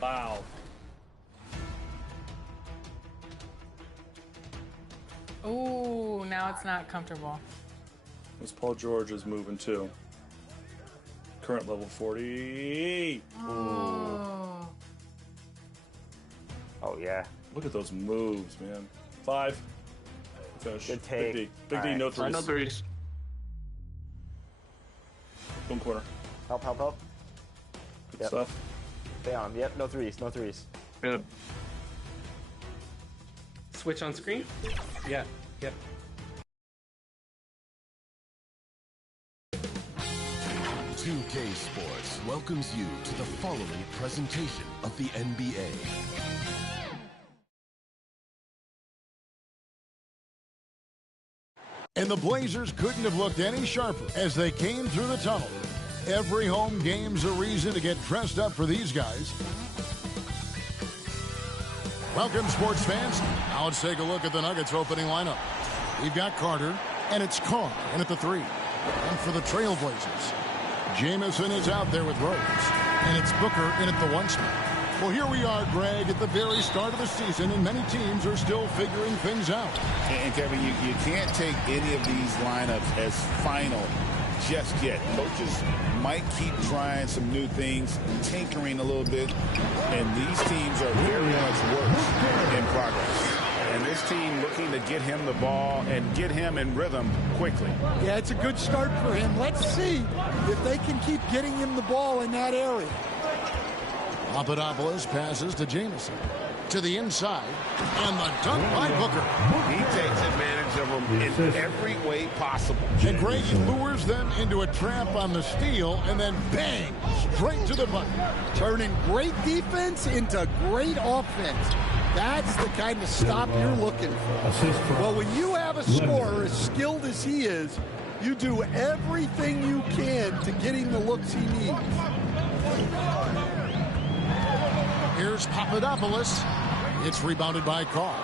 Wow. Ooh, now it's not comfortable. This Paul George is moving too. Current level 40. Oh. Oh, yeah. Look at those moves, man. 5. Finish. Good take. Big D. Big All D, right. no threes. No threes. Boom corner. Help, help, help. Good Yep. stuff. Stay on him. Yep, no threes, no threes. Yep. Switch on screen? Yeah, yep. "2K Sports welcomes you to the following presentation of the NBA. And the Blazers couldn't have looked any sharper as they came through the tunnel. Every home game's a reason to get dressed up for these guys. Welcome, sports fans. Now let's take a look at the Nuggets opening lineup. We've got Carter, and it's Carr in at the 3. And for the Trailblazers, Jamison is out there with Rose, and it's Booker in at the 1 spot. Well, here we are, Greg, at the very start of the season, and many teams are still figuring things out. And Kevin, you can't take any of these lineups as final just yet. Coaches might keep trying some new things, tinkering a little bit, and these teams are very much work in progress. And this team looking to get him the ball and get him in rhythm quickly. Yeah, it's a good start for him. Let's see if they can keep getting him the ball in that area. Papadopoulos passes to Jamison. To the inside. And the dunk by Booker. He takes advantage of them in every way possible. And Gray lures them into a trap on the steal, and then bang, straight to the bucket. Turning great defense into great offense. That's the kind of stop you're looking for. Well, when you have a scorer as skilled as he is, you do everything you can to get him the looks he needs. Here's Papadopoulos. It's rebounded by Carr.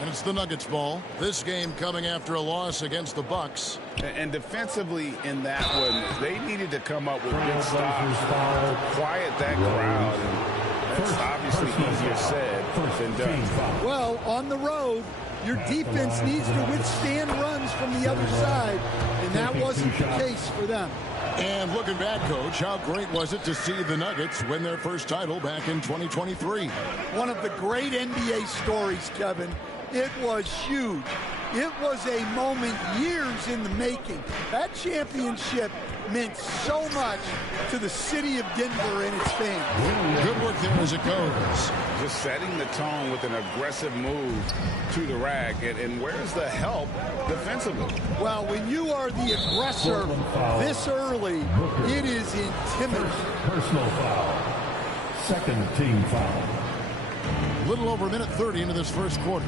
And it's the Nuggets ball. This game coming after a loss against the Bucks. And defensively in that one, they needed to come up with good stops to quiet that crowd. And that's obviously easier said than done. Well, on the road, your defense needs to withstand runs from the other side, and that wasn't the case for them. And looking back, Coach, how great was it to see the Nuggets win their first title back in 2023? One of the great NBA stories, Kevin. It was huge. It was a moment years in the making. That championship meant so much to the city of Denver and its fans. Good work there as it goes. Just setting the tone with an aggressive move to the rack. And where's the help defensively? Well, when you are the aggressor this early, it is intimidating. Personal foul. Second team foul. A little over a minute 30 into this first quarter.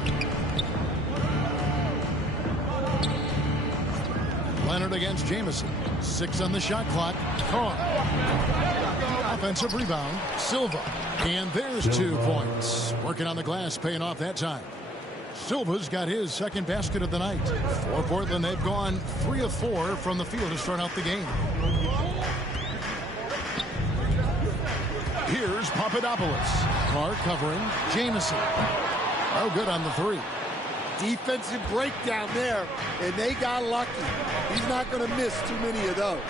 Leonard against Jamison. 6 on the shot clock. Carr. Offensive rebound. Silva. And there's 2 points. Working on the glass, paying off that time. Silva's got his second basket of the night. For Portland, they've gone 3 of 4 from the field to start out the game. Here's Papadopoulos. Carr covering. Jamison. Oh, good on the 3. Defensive breakdown there, and they got lucky. He's not going to miss too many of those.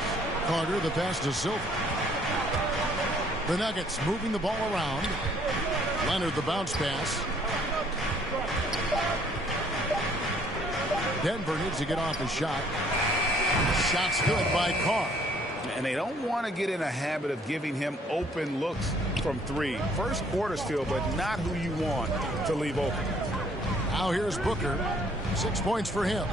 Carter, the pass to Silva. The Nuggets moving the ball around. Leonard, the bounce pass. Denver needs to get off his shot. Shot's good by Carr. And they don't want to get in a habit of giving him open looks from 3. First quarter still, but not who you want to leave open. Now here's Booker. 6 points for him.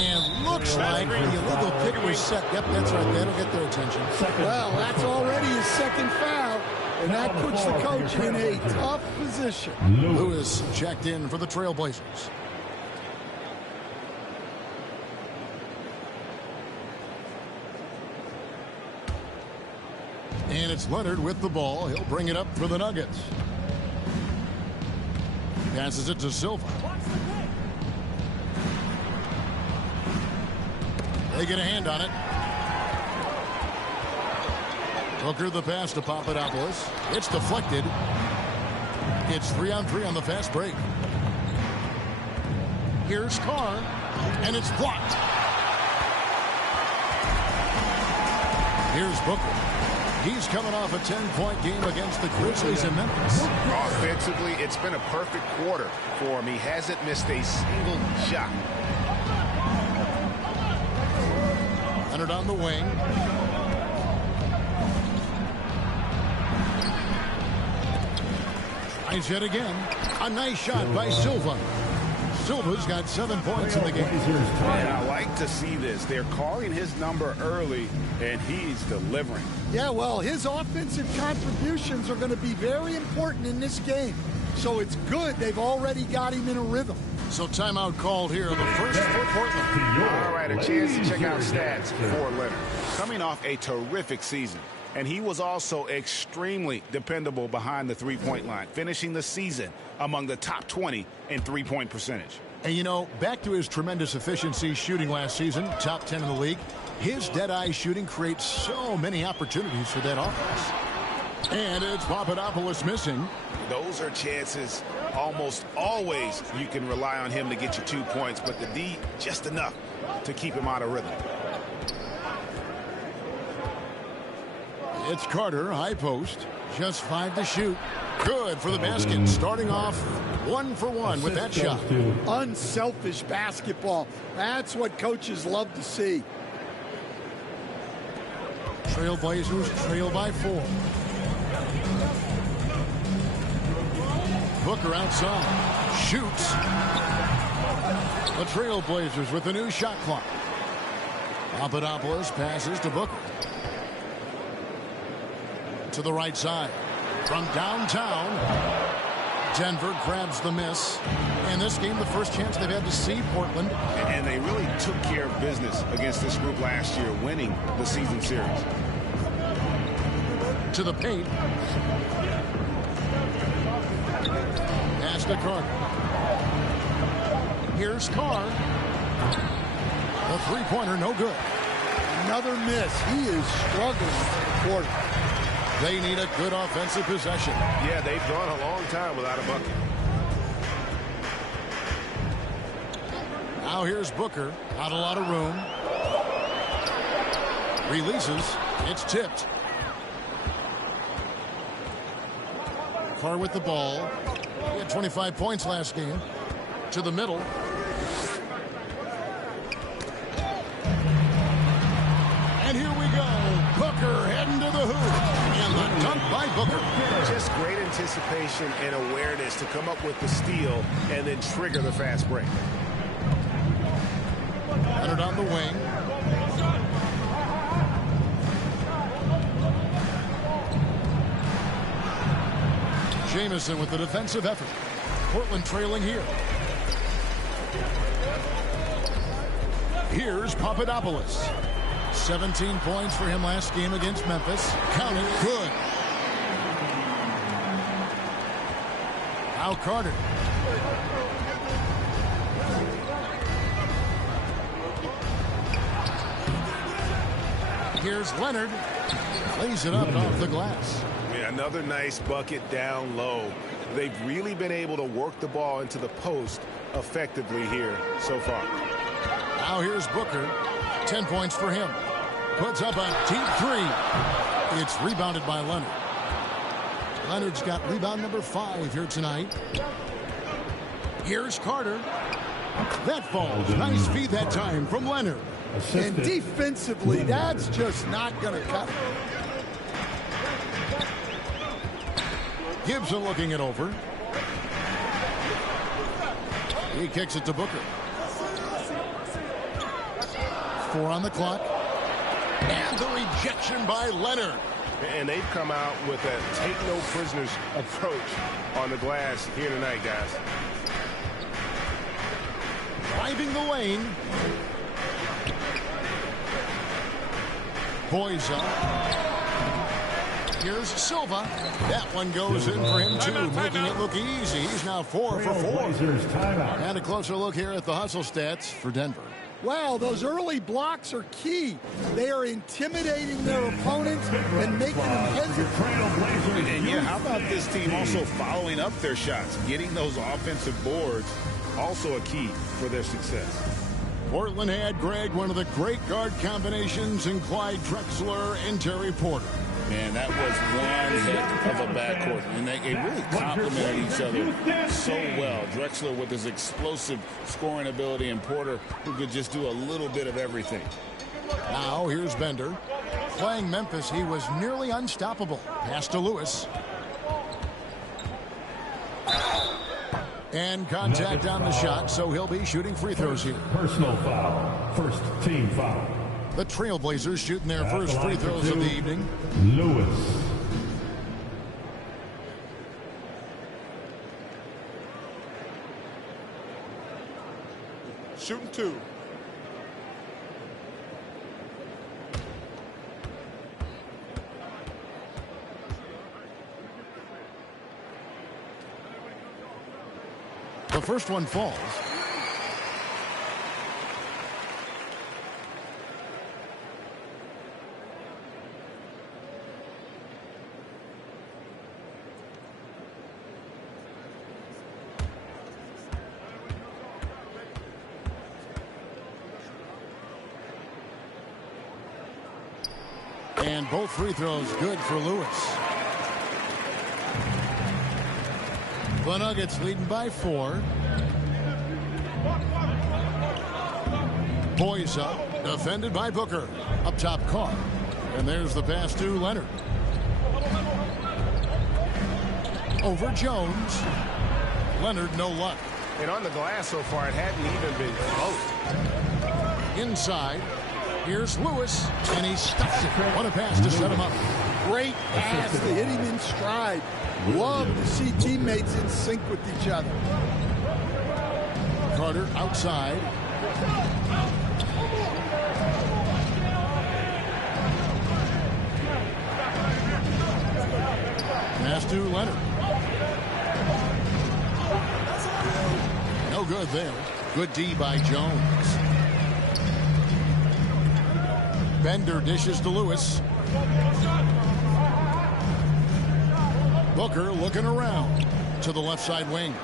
And looks like the illegal pick was set. Yep, that's right. That'll get their attention. Well, that's already his second foul, and that puts the coach in a tough position. Lewis checked in for the Trailblazers. And it's Leonard with the ball. He'll bring it up for the Nuggets. Passes it to Silva. They get a hand on it. Booker the pass to Papadopoulos. It's deflected. It's 3-on-3 on the fast break. Here's Carr, and it's blocked. Here's Booker. He's coming off a 10-point game against the Grizzlies in Memphis. Offensively, it's been a perfect quarter for him. He hasn't missed a single shot. Leonard on the wing. Tries yet again. A nice shot by Silva. Silva's got 7 points in the game. And I like to see this. They're calling his number early, and he's delivering. Yeah, well, his offensive contributions are going to be very important in this game. So it's good they've already got him in a rhythm. So timeout called here, the first for Portland. All right, a chance to check out stats for Leonard. Coming off a terrific season, and he was also extremely dependable behind the three-point line, finishing the season among the top 20 in three-point percentage. And, you know, back to his tremendous efficiency shooting last season, top 10 in the league, his dead-eye shooting creates so many opportunities for that offense. And it's Papadopoulos missing. Those are chances almost always you can rely on him to get you 2 points, but the D just enough to keep him out of rhythm. It's Carter, high post, just 5 to shoot. Good for the basket. Starting off 1 for 1 with that shot. Unselfish basketball. That's what coaches love to see. Trailblazers trail by 4. Booker outside. Shoots. The Trailblazers with a new shot clock. Papadopoulos passes to Booker. To the right side. From downtown, Denver grabs the miss. In this game, the first chance they've had to see Portland. And they really took care of business against this group last year, winning the season series. To the paint. Pass to Carter. Here's Carr. The three-pointer, no good. Another miss. He is struggling for the quarter. They need a good offensive possession. Yeah, they've gone a long time without a bucket. Now here's Booker. Not a lot of room. Releases. It's tipped. Carr with the ball. He had 25 points last game. To the middle. And here we go. Booker heading to the hoop. And the dunk by Booker. Just great anticipation and awareness to come up with the steal and then trigger the fast break. Leonard on the wing. Jamison with the defensive effort. Portland trailing here. Here's Papadopoulos. 17 points for him last game against Memphis. Counted good. Now Carter. Here's Leonard. Lays it up off the glass. Yeah, another nice bucket down low. They've really been able to work the ball into the post effectively here so far. Now here's Booker. 10 points for him. Puts up a deep three. It's rebounded by Leonard. Leonard's got rebound number 5 here tonight. Here's Carter. That falls. Nice feed that time from Leonard. And defensively, that's just not going to cut it. Gibson looking it over. He kicks it to Booker. 4 on the clock. And the rejection by Leonard. And they've come out with a take-no-prisoners approach on the glass here tonight, guys. Driving the lane. Boys up. Here's Silva. That one goes in for him, too, making it look easy. He's now 4 for 4. And a closer look here at the hustle stats for Denver. Wow, those early blocks are key. They are intimidating their opponents and making them hesitate. And yeah, how about this team also following up their shots, getting those offensive boards, also a key for their success. Portland had, Greg, one of the great guard combinations in Clyde Drexler and Terry Porter. Man, that was one heck of a backcourt. And they really complemented each other so well. Drexler with his explosive scoring ability and Porter who could just do a little bit of everything. Now here's Bender. Playing Memphis, he was nearly unstoppable. Pass to Lewis. And contact on the shot, so he'll be shooting free throws here. Personal foul. First team foul. The Trailblazers shooting their first free throws of the evening. Lewis. Shooting 2. The first one falls. And both free throws good for Lewis. The Nuggets leading by 4. Boys up, defended by Booker. Up top, Carr. And there's the pass to Leonard. Over Jones. Leonard, no luck. And on the glass so far, it hadn't even been close. Inside. Here's Lewis, and he stuffs it. What a pass to set him up. Great pass to hit him in stride. Love to see teammates in sync with each other. Carter outside. Pass to Leonard. No good there. Good D by Jones. Bender dishes to Lewis. Booker looking around to the left side wing.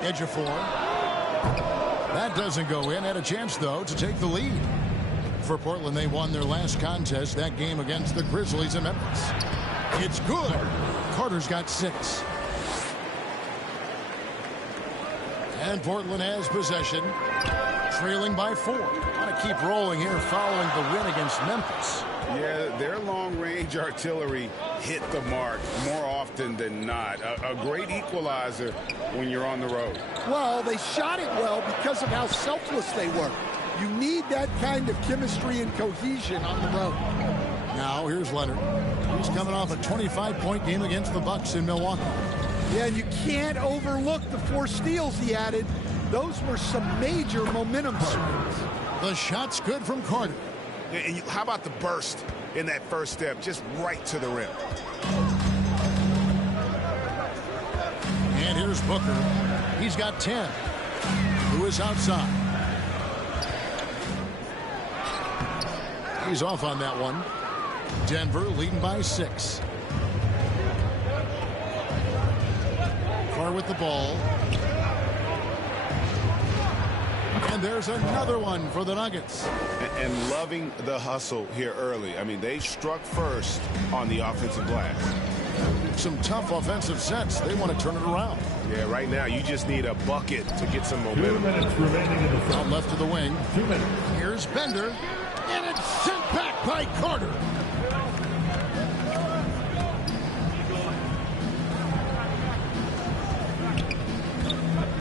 Edge of 4. That doesn't go in. Had a chance, though, to take the lead. For Portland, they won their last contest, that game against the Grizzlies in Memphis. It's good. Carter's got 6. And Portland has possession, trailing by 4. Want to keep rolling here following the win against Memphis. Yeah, their long-range artillery hit the mark more often than not. A great equalizer when you're on the road. Well, they shot it well because of how selfless they were. You need that kind of chemistry and cohesion on the road. Now here's Leonard. He's coming off a 25-point game against the Bucks in Milwaukee. Yeah, and you can't overlook the 4 steals he added. Those were some major momentum swings. The shot's good from Carter. And how about the burst in that first step, just right to the rim? And here's Booker. He's got 10. Lewis outside. He's off on that one. Denver leading by 6. Carr with the ball. And there's another one for the Nuggets. And loving the hustle here early. I mean, they struck first on the offensive glass. Some tough offensive sets. They want to turn it around. Yeah, right now you just need a bucket to get some 2 momentum. minutes remaining in the front. Out left to the wing. 2 minutes. Here's Bender. And it's sent back by Carter.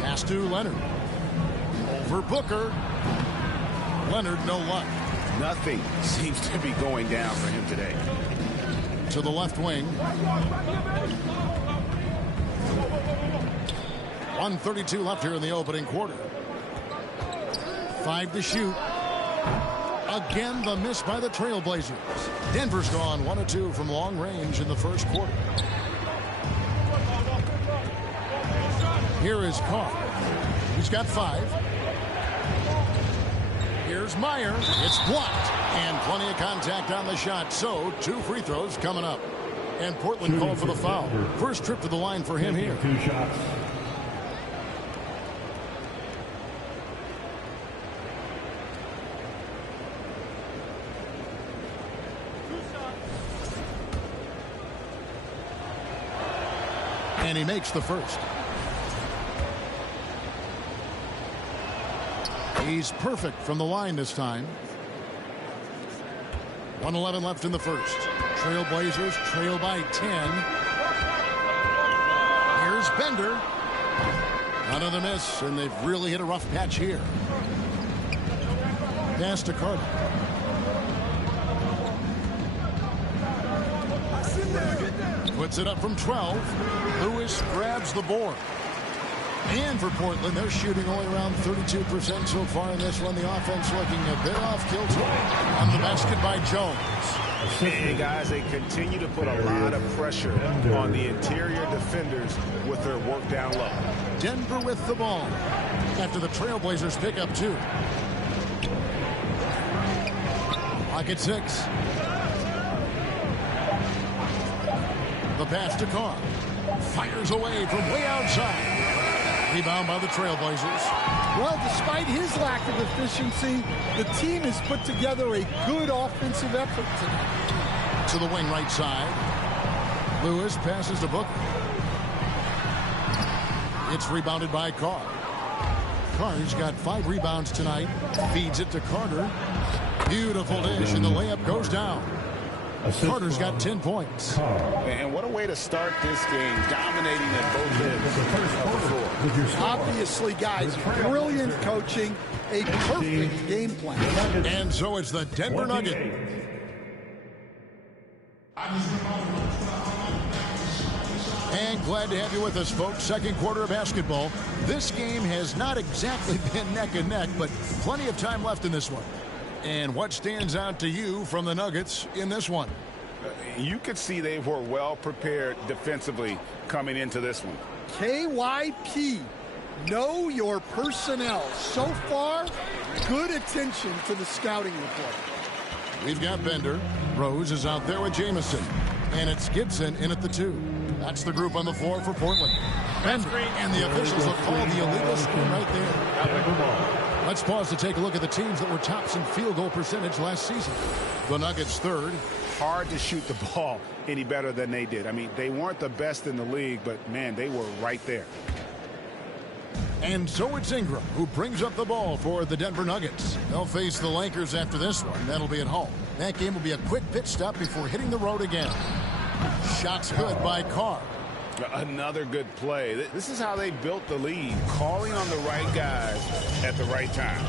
Pass to Leonard. Over Booker. Leonard, no luck. Nothing seems to be going down for him today. To the left wing. 1:32 left here in the opening quarter. 5 to shoot. Again, the miss by the Trailblazers. Denver's gone 1 of 2 from long range in the first quarter. Here is Carr. He's got 5. Here's Meyer. It's blocked. And plenty of contact on the shot. So 2 free throws coming up. And Portland called for the foul. First trip to the line for him here. 2 shots. And he makes the first. He's perfect from the line this time. 1:11 left in the first. Trailblazers trail by 10. Here's Bender. Another miss, and they've really hit a rough patch here. Pass to Carter. Puts it up from 12. Lewis grabs the board. And for Portland, they're shooting only around 32% so far in this one. The offense looking a bit off kilter. On the basket by Jones. Hey, guys, they continue to put a lot of pressure on the interior defenders with their work down low. Denver with the ball after the Trailblazers pick up 2. Clock at 6. The pass to Carr. Fires away from way outside. Rebound by the Trailblazers. Well, despite his lack of efficiency, the team has put together a good offensive effort tonight. To the wing right side. Lewis passes to Booker. It's rebounded by Carr. Carr's got 5 rebounds tonight. Feeds it to Carter. Beautiful dish, and the layup goes down. Carter's got 10 points. And what a way to start this game, dominating at both ends of the floor. Obviously, guys, brilliant coaching, a perfect game plan. And so it's the Denver Nuggets. And glad to have you with us, folks. Second quarter of basketball. This game has not exactly been neck and neck, but plenty of time left in this one. And what stands out to you from the Nuggets in this one? You could see they were well prepared defensively coming into this one. KYP, know your personnel. So far, good attention to the scouting report. We've got Bender. Rose is out there with Jamison. And it's Gibson in at the 2. That's the group on the floor for Portland. Bender, and the officials have called the illegal screen right there. Let's pause to take a look at the teams that were tops in field goal percentage last season. The Nuggets third. Hard to shoot the ball any better than they did. I mean, they weren't the best in the league, but, man, they were right there. And so it's Ingram who brings up the ball for the Denver Nuggets. They'll face the Lakers after this one. That'll be at home. That game will be a quick pit stop before hitting the road again. Shots good by Carr. Another good play. This is how they built the lead, calling on the right guys at the right time.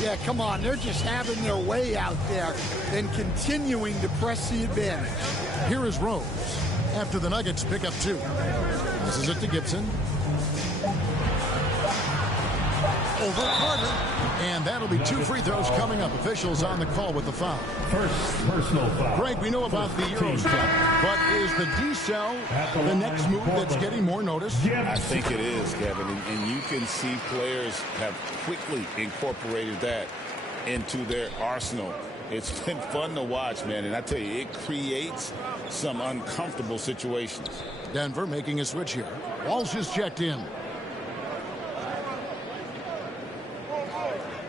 Yeah, come on. They're just having their way out there and continuing to press the advantage. Here is Rose after the Nuggets pick up 2. This is it to Gibson. Over Carter. And that'll be 2 free throws coming up. Officials on the call with the foul. First personal foul. Greg, we know about the Euro step, but is the decel the next move that's getting more notice? I think it is, Kevin, and you can see players have quickly incorporated that into their arsenal. It's been fun to watch, man, and I tell you, it creates some uncomfortable situations. Denver making a switch here. Walsh is checked in.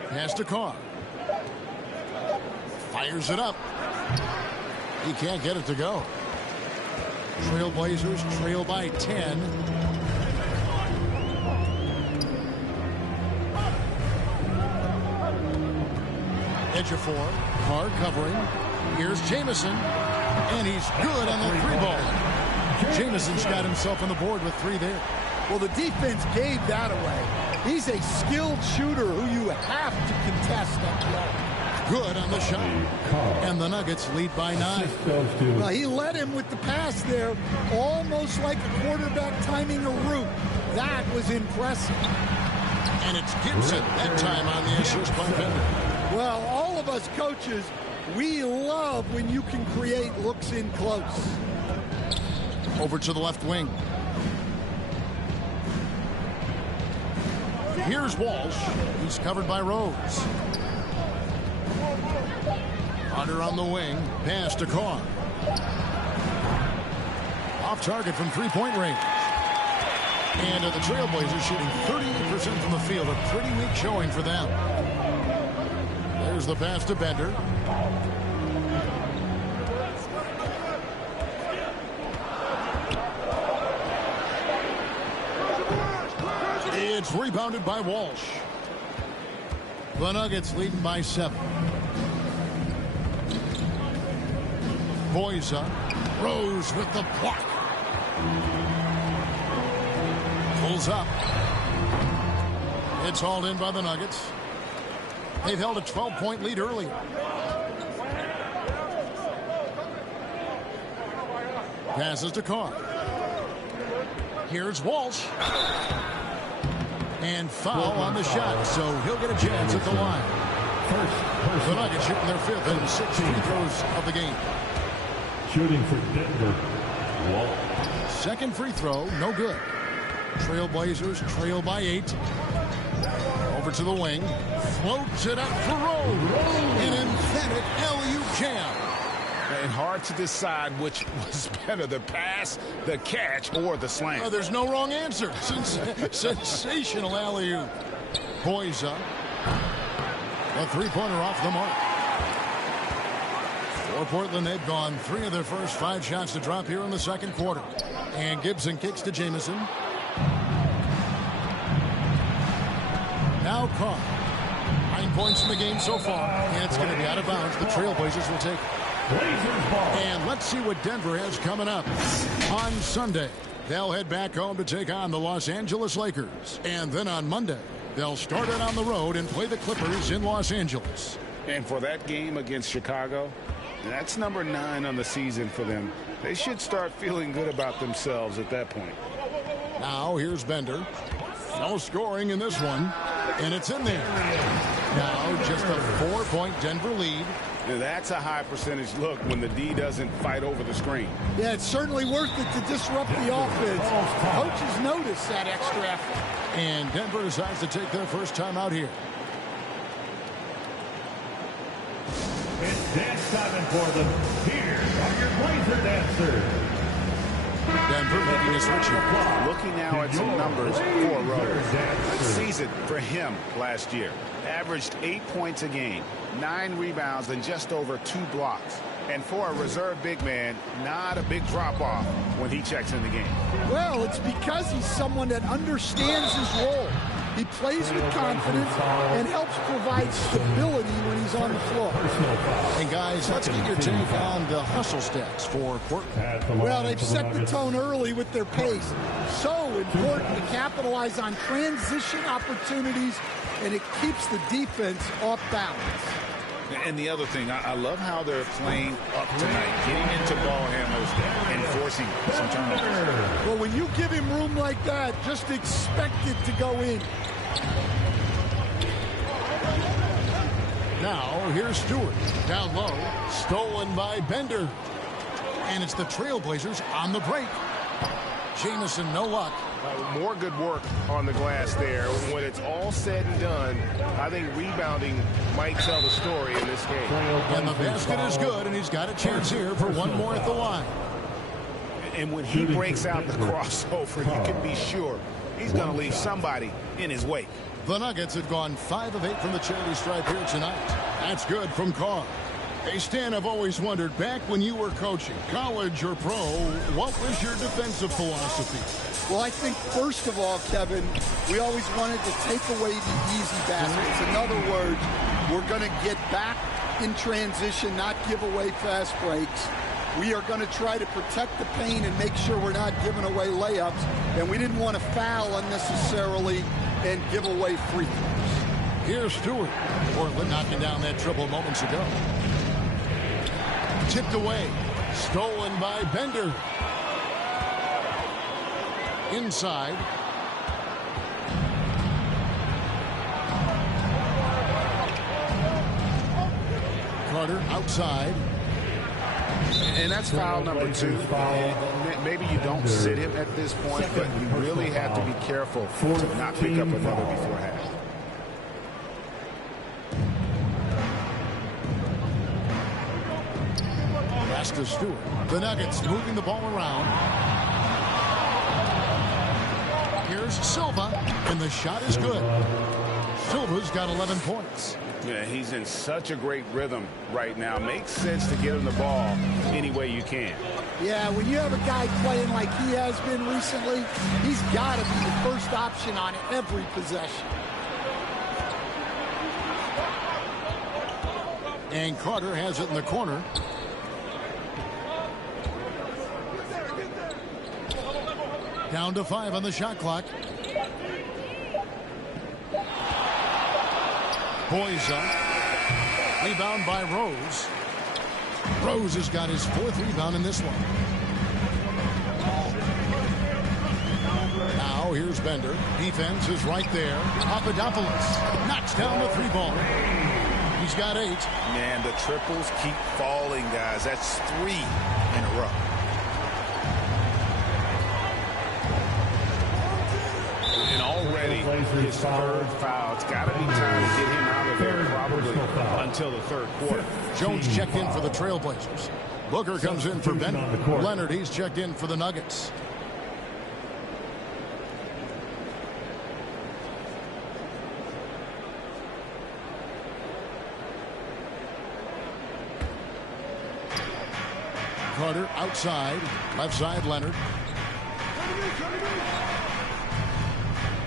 Pass to Carr. Fires it up. He can't get it to go. Trailblazers trail by 10. Edge of 4. Carr covering. Here's Jamison. And he's good on the 3-ball. Jamison's got himself on the board with 3 there. Well, the defense gave that away. He's a skilled shooter who you have to contest up the arc. Good on the shot. And the Nuggets lead by 9. Well, he led him with the pass there, almost like a quarterback timing a route. That was impressive. And it's Gibson that time on the assist by Bender. Well, all of us coaches, we love when you can create looks in close. Over to the left wing. Here's Walsh. He's covered by Rose. Hunter on the wing. Pass to Carr. Off target from 3-point range. And the Trailblazers shooting 38% from the field. A pretty weak showing for them. There's the pass to Bender. It's rebounded by Walsh. The Nuggets leading by 7. Boyza. Rose with the block. Pulls up. It's hauled in by the Nuggets. They've held a 12-point lead earlier. Passes to Carr. Here's Walsh. And foul on the shot, so he'll get a chance at the line. The Nuggets shooting their 5th and 6th free throws of the game. Shooting for Denver. Wall. Second free throw, no good. Trailblazers trail by 8. Over to the wing. Floats it up for Rose. An emphatic alley-oop jam. And hard to decide which was better, the pass, the catch, or the slam. There's no wrong answer. Sensational alley-oop. Boyza. A 3-pointer off the mark. For Portland, they've gone 3 of their first 5 shots to drop here in the second quarter. And Gibson kicks to Jamison. Now Carr. 9 points in the game so far, and it's going to be out of bounds. The Trailblazers will take it. And let's see what Denver has coming up. On Sunday, they'll head back home to take on the Los Angeles Lakers. And then on Monday, they'll start it on the road and play the Clippers in Los Angeles. And for that game against Chicago, that's number 9 on the season for them. They should start feeling good about themselves at that point. Now here's Bender. No scoring in this one, and it's in there. Now just a 4-point Denver lead. Now that's a high percentage look when the D doesn't fight over the screen. Yeah, it's certainly worth it to disrupt the offense. Coaches notice that extra effort. And Denver decides to take their first time out here. It's dance time for them. Here are your Blazer dancers. Denver making a switch here. Looking now at some numbers for Rose. Good season for him last year. Averaged 8 points a game, 9 rebounds, and just over 2 blocks. And for a reserve big man, not a big drop-off when he checks in the game. Well, it's because he's someone that understands his role. He plays with confidence and helps provide stability when he's on the floor. And guys, let's get your take on the hustle stats for Portland. Well, they've set the tone early with their pace. So important to capitalize on transition opportunities, and it keeps the defense off balance. And the other thing, I love how they're playing up tonight, getting into ball handlers and forcing some turnovers. Well, when you give him room like that, just expect it to go in. Now, here's Stewart. Down low, stolen by Bender. And it's the Trailblazers on the break. Jamison, no luck. More good work on the glass there. When it's all said and done, I think rebounding might tell the story in this game. And the basket is good, and he's got a chance here for one more at the line. And when he breaks out the crossover, you can be sure he's going to leave somebody in his wake. The Nuggets have gone 5 of 8 from the charity stripe here tonight. That's good from Carr. Hey, Stan, I've always wondered, back when you were coaching, college or pro, what was your defensive philosophy? Well, I think, first of all, Kevin, we always wanted to take away the easy baskets. In other words, we're going to get back in transition, not give away fast breaks. We are going to try to protect the paint and make sure we're not giving away layups. And we didn't want to foul unnecessarily and give away free throws. Here's Stewart. Portland knocking down that triple moments ago. Tipped away. Stolen by Bender. Inside. Carter outside. And that's foul number 2. Maybe you don't sit him at this point, but you really have to be careful to not pick up another before half. Pass to Stewart. The Nuggets moving the ball around. Here's Silva, and the shot is good. Silva's got 11 points. Yeah, he's in such a great rhythm right now. Makes sense to get him the ball any way you can. Yeah, when you have a guy playing like he has been recently, he's got to be the first option on every possession. And Carter has it in the corner. Down to 5 on the shot clock. Boys up. Rebound by Rose. Rose has got his 4th rebound in this one. Now here's Bender. Defense is right there. Papadopoulos knocks down the 3-ball. He's got 8. Man, the triples keep falling, guys. That's 3 in a row. And already his 3rd foul. It's got to be time to get him out of there probably until the 3rd quarter. Jones checked in for the Trailblazers. Booker comes in for Bender. Leonard, he's checked in for the Nuggets. Carter outside. Left side, Leonard.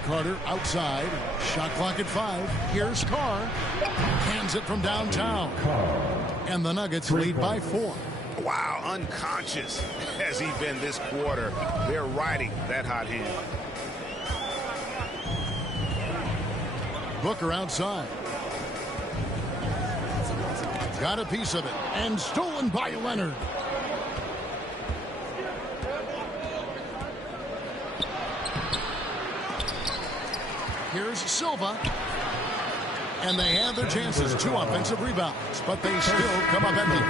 Carter outside. Shot clock at 5. Here's Carr. Hands it from downtown. And the Nuggets lead by 4. Wow, unconscious has he been this quarter. They're riding that hot hand. Booker outside. Got a piece of it. And stolen by Leonard. Here's Silva. And they have their chances. 2 offensive rebounds. But they still come up empty.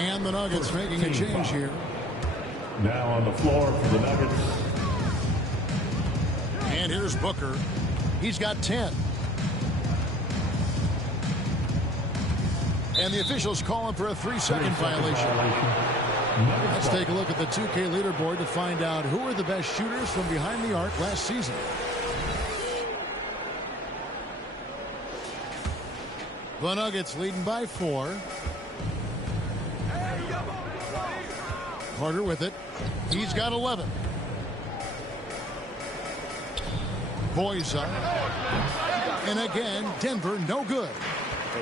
And the Nuggets making a change here. Now on the floor for the Nuggets. And here's Booker. He's got 10. And the officials call him for a 3-second violation. Let's take a look at the 2K leaderboard to find out who are the best shooters from behind the arc last season. The Nuggets leading by 4. Carter with it. He's got 11. Boyza. And again, Denver no good.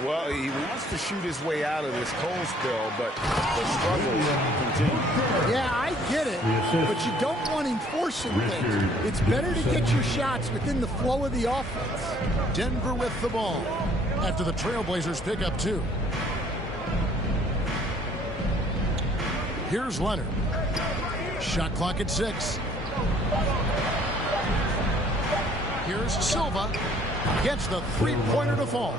Well, he wants to shoot his way out of this cold spell, but the struggles continue. Yeah, I get it, but you don't want him forcing things. It's better to get your shots within the flow of the offense. Denver with the ball after the Trailblazers pick up 2. Here's Leonard. Shot clock at 6. Here's Silva. Gets the 3-pointer to fall.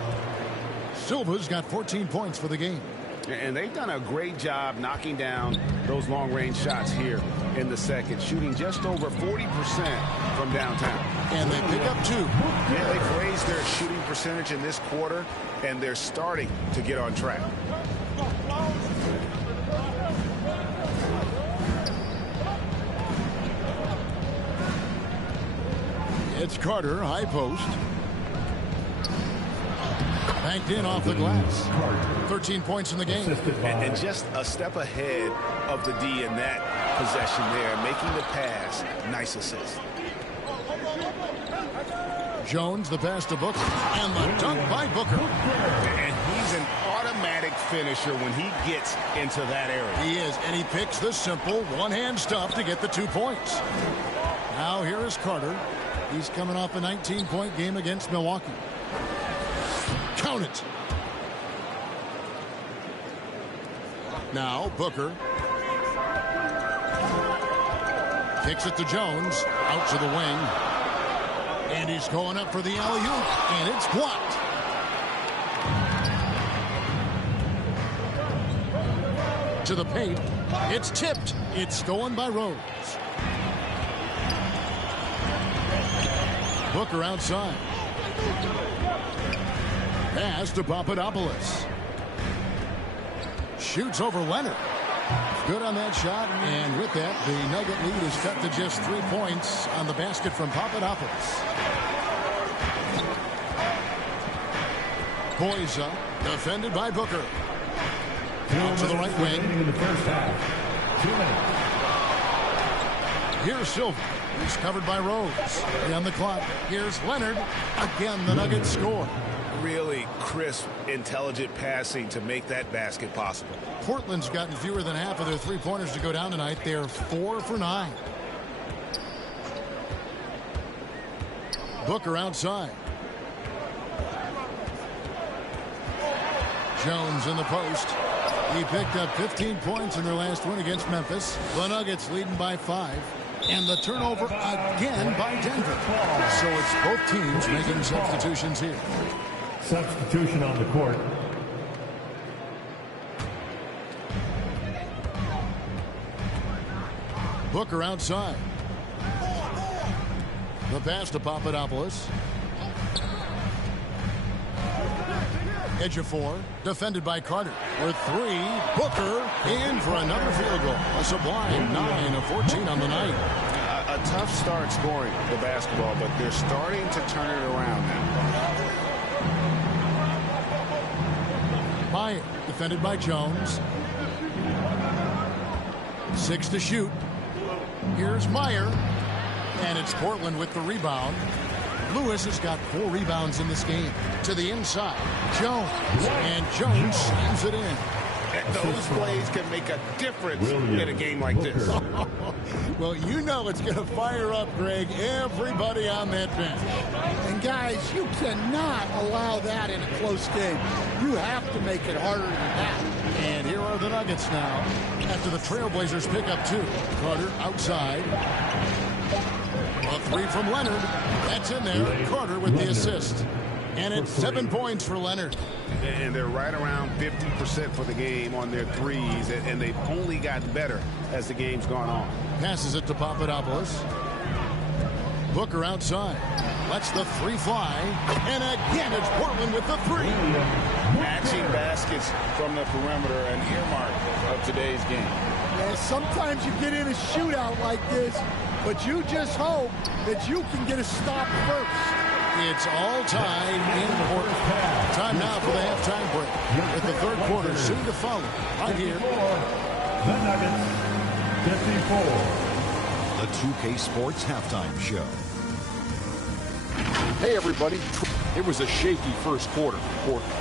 Silva's got 14 points for the game. And they've done a great job knocking down those long-range shots here in the second, shooting just over 40% from downtown. And they pick up 2. Yeah, they've raised their shooting percentage in this quarter, and they're starting to get on track. It's Carter, high post. Banked in off the glass. 13 points in the game. And just a step ahead of the D in that possession there, making the pass. Nice assist. Jones, the pass to Booker. And the dunk by Booker. And he's an automatic finisher when he gets into that area. He is, and he picks the simple one-hand stuff to get the 2 points. Now here is Carter. He's coming off a 19-point game against Milwaukee. Count it. Now Booker. Kicks it to Jones. Out to the wing. And he's going up for the alley-oop. And it's blocked. To the paint. It's tipped. It's stolen by Rose. Booker outside. Pass to Papadopoulos. Shoots over Leonard. Good on that shot, and with that, the Nugget lead is cut to just 3 points on the basket from Papadopoulos. Boyza, defended by Booker. Out to the right wing. In the first half. 2 minutes. Here's Silva. He's covered by Rose. On the clock. Here's Leonard. Again, the Nuggets score. Really crisp, intelligent passing to make that basket possible. Portland's gotten fewer than half of their 3-pointers to go down tonight. They're 4 for 9. Booker outside. Jones in the post. He picked up 15 points in their last win against Memphis. The Nuggets leading by 5. And the turnover again by Denver. So it's both teams making substitutions here. Substitution on the court. Booker outside. The pass to Papadopoulos. Edge of 4. Defended by Carter. With 3. Booker in for another field goal. A sublime 9 of 14 on the night. A tough start scoring the basketball, but they're starting to turn it around now. Meyer, defended by Jones. 6 to shoot. Here's Meyer. And it's Portland with the rebound. Lewis has got 4 rebounds in this game. To the inside, Jones. And Jones slams it in. Those plays can make a difference in a game like this. Well, you know it's going to fire up, Greg, everybody on that bench. And guys, you cannot allow that in a close game. You have to make it harder than that. And here are the Nuggets now after the Trailblazers pick up 2. Carter outside. A 3 from Leonard. That's in there. Carter with the assist. And it's 7 points for Leonard. And they're right around 50% for the game on their threes, and they've only gotten better as the game's gone on. Passes it to Papadopoulos. Booker outside. Lets the 3 fly. And again, it's Portland with the 3. Matching baskets from the perimeter, an earmark of today's game. Yeah, sometimes you get in a shootout like this, but you just hope that you can get a stop first. It's all tied in Portland. Time now for the halftime break. With the third quarter soon to follow. Right here. The Nuggets, 54. The 2K Sports Halftime Show. Hey, everybody. It was a shaky first quarter for Portland.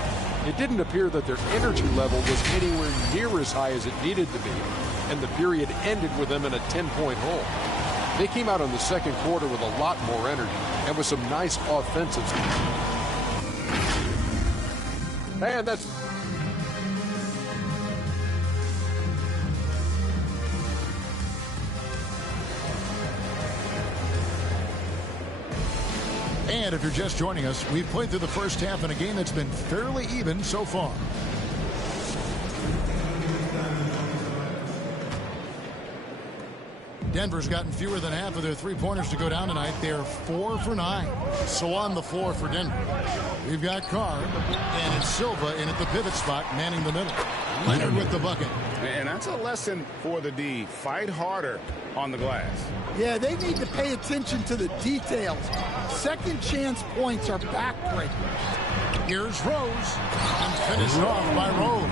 It didn't appear that their energy level was anywhere near as high as it needed to be, and the period ended with them in a 10-point hole. They came out in the second quarter with a lot more energy and with some nice offensives. And that's... And if you're just joining us, we've played through the first half in a game that's been fairly even so far. Denver's gotten fewer than half of their three-pointers to go down tonight. They're 4 for 9. So on the floor for Denver, we've got Carr, and it's Silva in at the pivot spot, manning the middle. Leonard with the bucket. And that's a lesson for the D. Fight harder on the glass. Yeah, they need to pay attention to the details. Second chance points are backbreakers. Here's Rose, and finished off by Rose.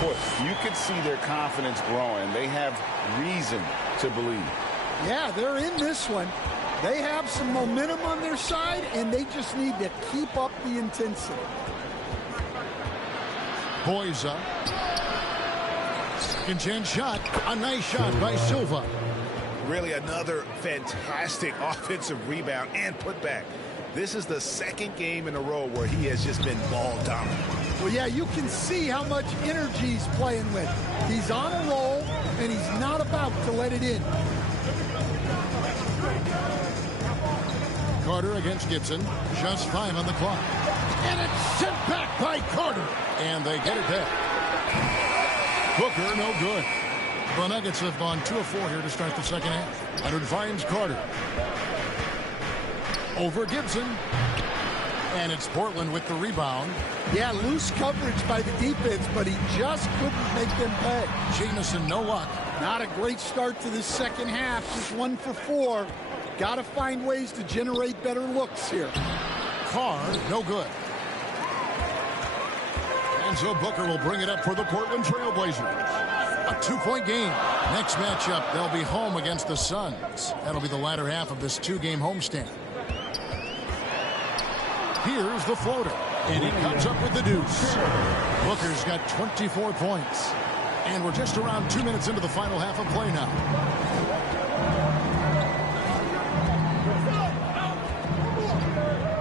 Boy, you could see their confidence growing. They have reason to believe. Yeah, they're in this one. They have some momentum on their side, and they just need to keep up the intensity. Boys up. Second chance shot. A nice shot by Silva. Really another fantastic offensive rebound and putback. This is the second game in a row where he has just been ball dominant. Well, yeah, you can see how much energy he's playing with. He's on a roll, and he's not about to let it in. Carter against Gibson. Just 5 on the clock. And it's sent back by Carter. And they get it back. Booker, no good. The Nuggets have gone 2 of 4 here to start the second half. Leonard finds Carter. Over Gibson. And it's Portland with the rebound. Yeah, loose coverage by the defense, but he just couldn't make them pay. Jamison, no luck. Not a great start to this second half. Just 1 for 4. Got to find ways to generate better looks here. Carr, no good. And so Booker will bring it up for the Portland Trailblazers. A 2-point game. Next matchup, they'll be home against the Suns. That'll be the latter half of this 2-game homestand. Here's the floater. And he comes up with the deuce. Booker's got 24 points. And we're just around 2 minutes into the final half of play now.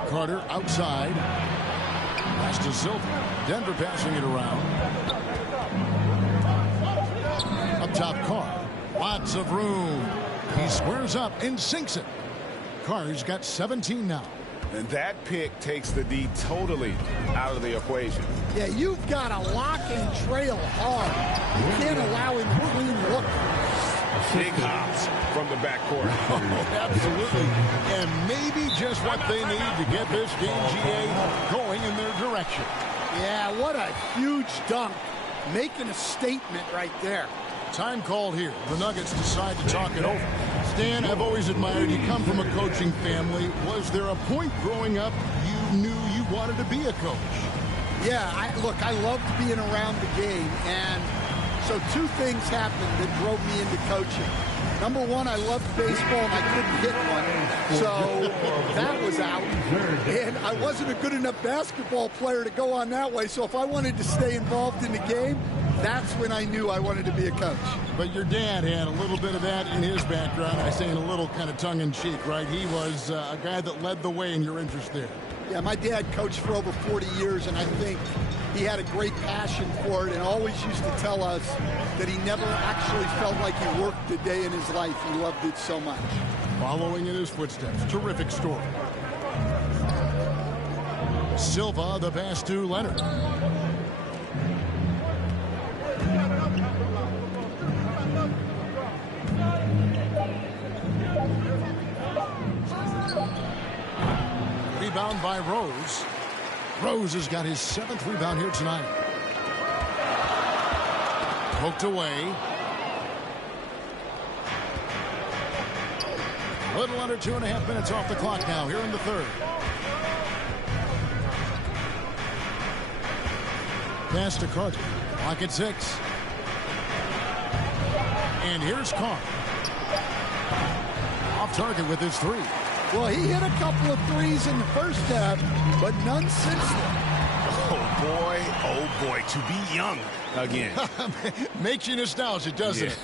Carter outside. Pass to Silva. Denver passing it around. Up top, Carr. Lots of room. He squares up and sinks it. Carr's got 17 now. And that pick takes the D totally out of the equation. Yeah, you've got to lock and trail hard. You can't allow him to clean look. Big hops from the backcourt. Absolutely. And maybe just what they need to get this game, GA, going in their direction. Yeah, what a huge dunk. Making a statement right there. Time called here. The Nuggets decide to talk it over. Stan, I've always admired you. Come from a coaching family. Was there a point growing up you knew you wanted to be a coach? Yeah, look, I loved being around the game, and So two things happened that drove me into coaching. Number one, I loved baseball and I couldn't hit one, so that was out. And I wasn't a good enough basketball player to go on that way, so if I wanted to stay involved in the game, that's when I knew I wanted to be a coach. But your dad had a little bit of that in his background. I say in a little kind of tongue-in-cheek, right? He was a guy that led the way in your interest there. Yeah, my dad coached for over 40 years, and I think he had a great passion for it and always used to tell us that he never actually felt like he worked a day in his life. He loved it so much. Following in his footsteps, terrific story. Silva, the pass to Leonard. Rebound by Rose. Rose has got his 7th rebound here tonight. Poked away. A little under 2.5 minutes off the clock now here in the third. Pass to Carter. Clock at 6. And here's Carr. Off target with his 3. Well, he hit a couple of threes in the first half, but none since then. Oh boy, to be young again. Makes you nostalgic, doesn't it?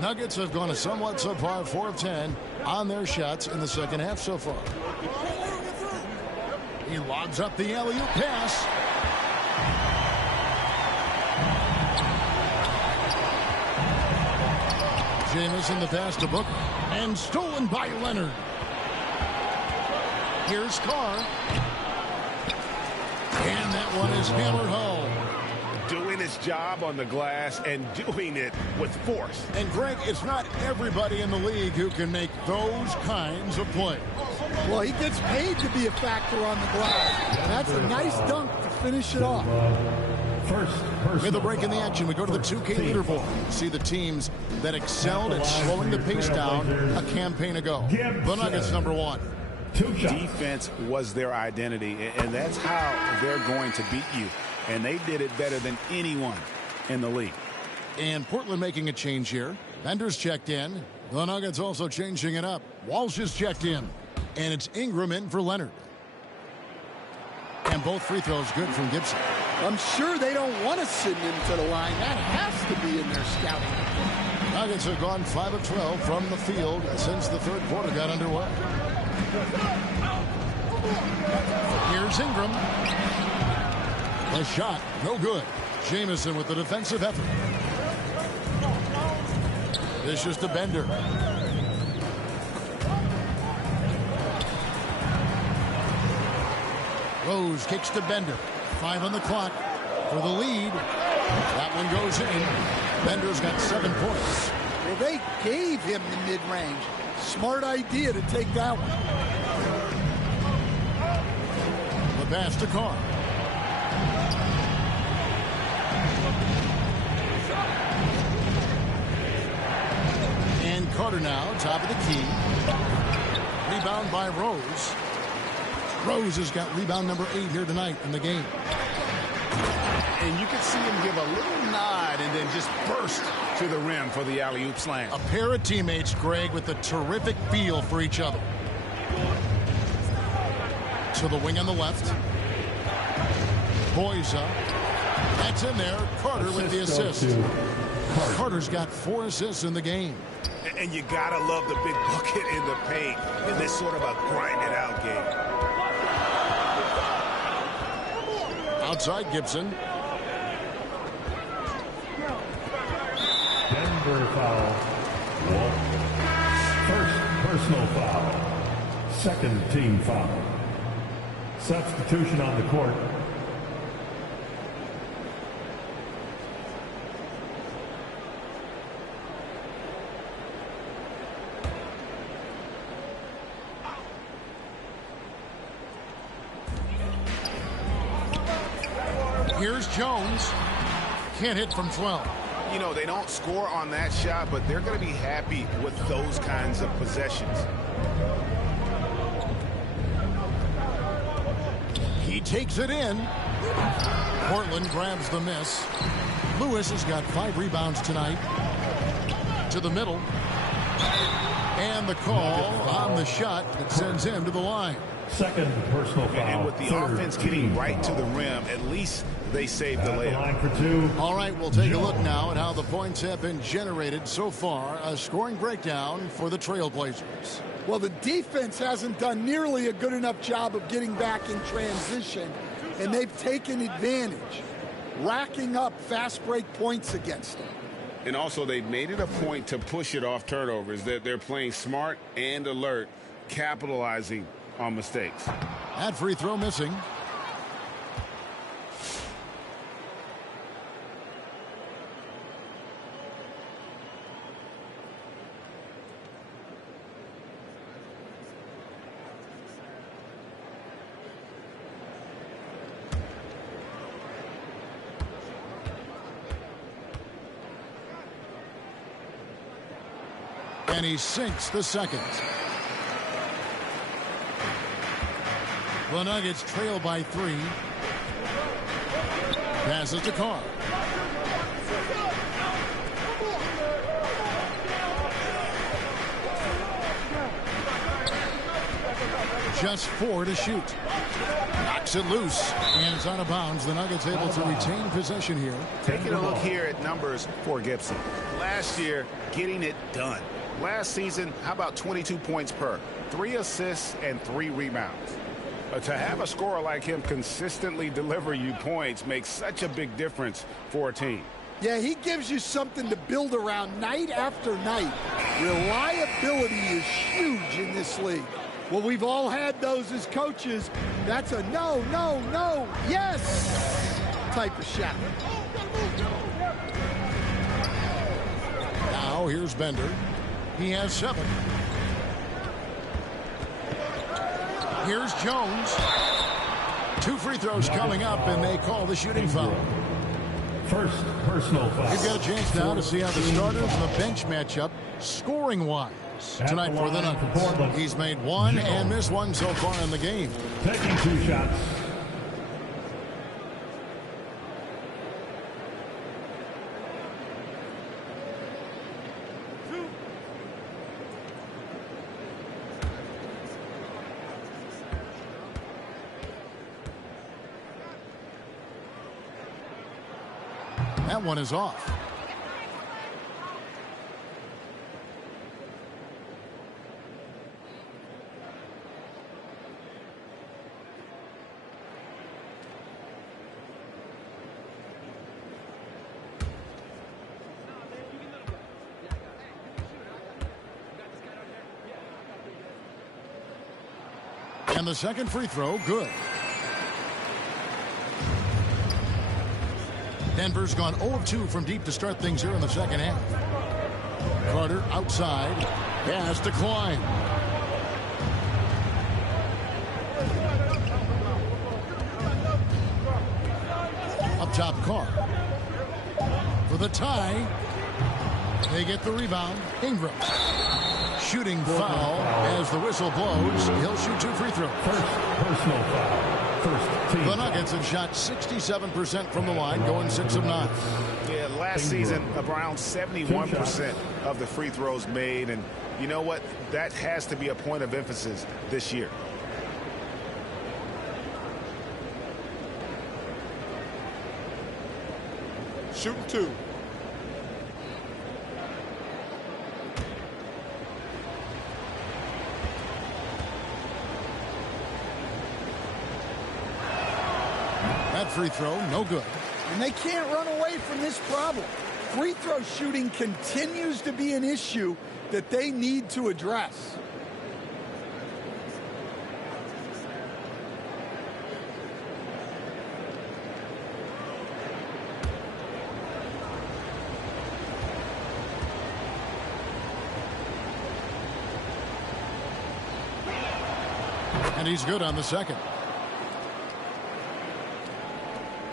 Nuggets have gone a somewhat subpar 4 of 10 on their shots in the second half so far. He lobs up the alley-oop pass. Jamison the pass to Booker. And stolen by Leonard. Here's Carr. And that one is hammered home. Doing his job on the glass and doing it with force. And Greg, it's not everybody in the league who can make those kinds of plays. Well, he gets paid to be a factor on the glass. That's a nice dunk to finish it off. With a break in the action, we go to the 2K leaderboard. See the teams that excelled at slowing the pace down a campaign ago. The Nuggets, number 1. Defense was their identity, and that's how they're going to beat you. And they did it better than anyone in the league. And Portland making a change here. Bender's checked in. The Nuggets also changing it up. Walsh is checked in. And it's Ingram in for Leonard. And both free throws good from Gibson. I'm sure they don't want to send him to the line. That has to be in their scouting. Nuggets have gone 5 of 12 from the field since the third quarter got underway. Here's Ingram. The shot, no good. Jamison with the defensive effort. This is to Bender. Rose kicks to Bender. 5 on the clock for the lead. That one goes in. Bender's got 7 points. Well, they gave him the mid-range. Smart idea to take that one. The pass to Carr. And Carter now, top of the key. Rebound by Rose. Rose has got rebound number 8 here tonight in the game. And you can see him give a little nod and then just burst to the rim for the alley-oop slam. A pair of teammates, Greg, with a terrific feel for each other. To the wing on the left. Boyza. That's in there. Carter with the assist. Carter's got 4 assists in the game. And you gotta love the big bucket in the paint in this sort of a grind-it-out game. Outside Gibson. Denver foul. First personal foul. Second team foul. Substitution on the court. Here's Jones. Can't hit from 12. You know, they don't score on that shot, but they're going to be happy with those kinds of possessions. He takes it in. Portland grabs the miss. Lewis has got 5 rebounds tonight. To the middle. And the call on the shot that sends him to the line. Second personal foul. And with the offense getting right to the rim, at least they saved the layup. Line for 2. All right, we'll take a look now at how the points have been generated so far. A scoring breakdown for the Trailblazers. Well, the defense hasn't done nearly a good enough job of getting back in transition, and they've taken advantage, racking up fast break points against them. And also, they've made it a point to push it off turnovers. They're playing smart and alert, capitalizing on mistakes. That free throw missing. And he sinks the second. The Nuggets trail by 3. Passes to Carr. Just 4 to shoot. Knocks it loose. And it's out of bounds. The Nuggets able to retain possession here. Taking a look here at numbers for Gibson. Last year, getting it done. Last season, how about 22 points per? 3 assists and 3 rebounds. To have a scorer like him consistently deliver you points makes such a big difference for a team. Yeah, he gives you something to build around night after night. Reliability is huge in this league. Well, we've all had those as coaches. That's a no, no, no, yes type of shot. Now here's Bender. He has 7. Here's Jones. 2 free throws coming up, and they call the shooting foul. First personal foul. We've got a chance now to see how the starters and the bench match up scoring-wise tonight for the Nuggets. He's made 1 and missed 1 so far in the game. Taking 2 shots. That one is off. And the second free throw, good. Denver's gone 0 of 2 from deep to start things here in the second half. Carter outside. Pass to Klein. Up top, Carr. For the tie. They get the rebound. Ingram. Shooting foul as the whistle blows. He'll shoot 2 free throws. First personal foul. First team. The Nuggets have shot 67% from the line, going 6 of 9. Yeah, last season, around 71% of the free throws made. And you know what? That has to be a point of emphasis this year. Shooting 2. That free throw, no good. And they can't run away from this problem. Free throw shooting continues to be an issue that they need to address. And he's good on the second.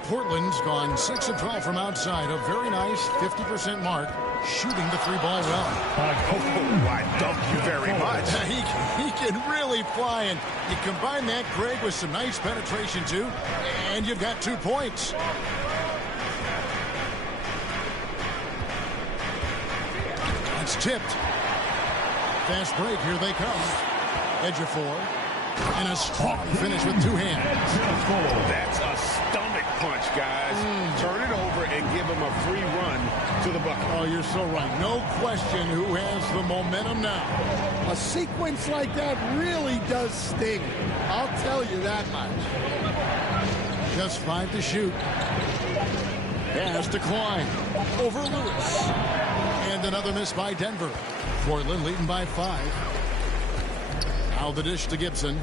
Portland's gone 6 of 12 from outside. A very nice 50% mark. Shooting the 3-ball well. Why, thank you very much. He can really fly, and you combine that, Greg, with some nice penetration, too, and you've got 2 points. It's tipped. Fast break, here they come. Edge of 4. And a strong finish with 2 hands. That's a stomach punch, guys. Turn it over and give him a free run to the bucket. Oh, you're so right. No question who has the momentum now. A sequence like that really does sting. I'll tell you that much. Just 5 to shoot. Pass to Klein. Over Lewis. And another miss by Denver. Portland leading by 5. Now the dish to Gibson.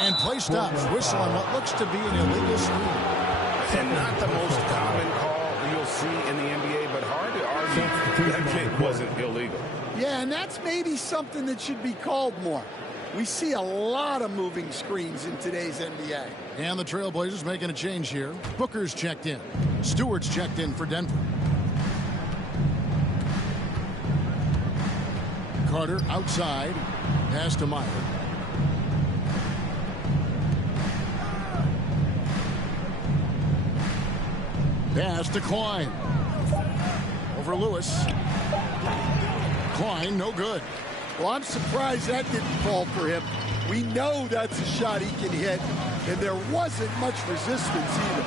And play stops. Whistle on what looks to be an illegal screen. And not the most common call you'll see in the NBA, but hard to argue that kick wasn't illegal. Yeah, and that's maybe something that should be called more. We see a lot of moving screens in today's NBA. And the Trailblazers making a change here. Booker's checked in. Stewart's checked in for Denver. Carter outside. Pass to Meyer. Pass to Klein. Over Lewis. Klein, no good. Well, I'm surprised that didn't fall for him. We know that's a shot he can hit, and there wasn't much resistance either.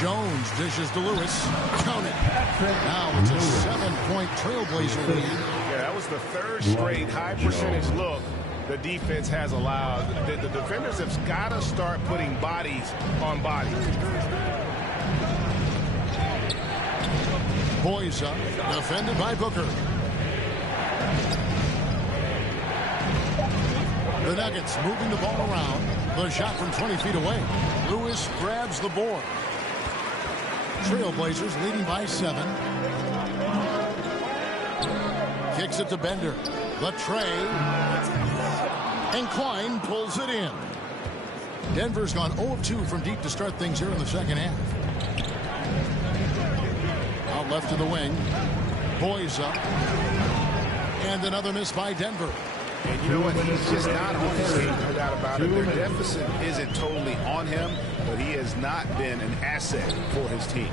Jones dishes to Lewis. Count it. Now it's a 7-point Trailblazer lead. Yeah, that was the 3rd straight high percentage look the defense has allowed. The defenders have got to start putting bodies on bodies. Boys up. Defended by Booker. The Nuggets moving the ball around. The shot from 20 feet away. Lewis grabs the board. Trailblazers leading by 7. Kicks it to Bender. The tray. And Klein pulls it in. Denver's gone 0 of 2 from deep to start things here in the second half. Out left to the wing. Boys up. And another miss by Denver. And you know what? He's just not on his team, no doubt about it. Their deficit isn't totally on him, but he has not been an asset for his team.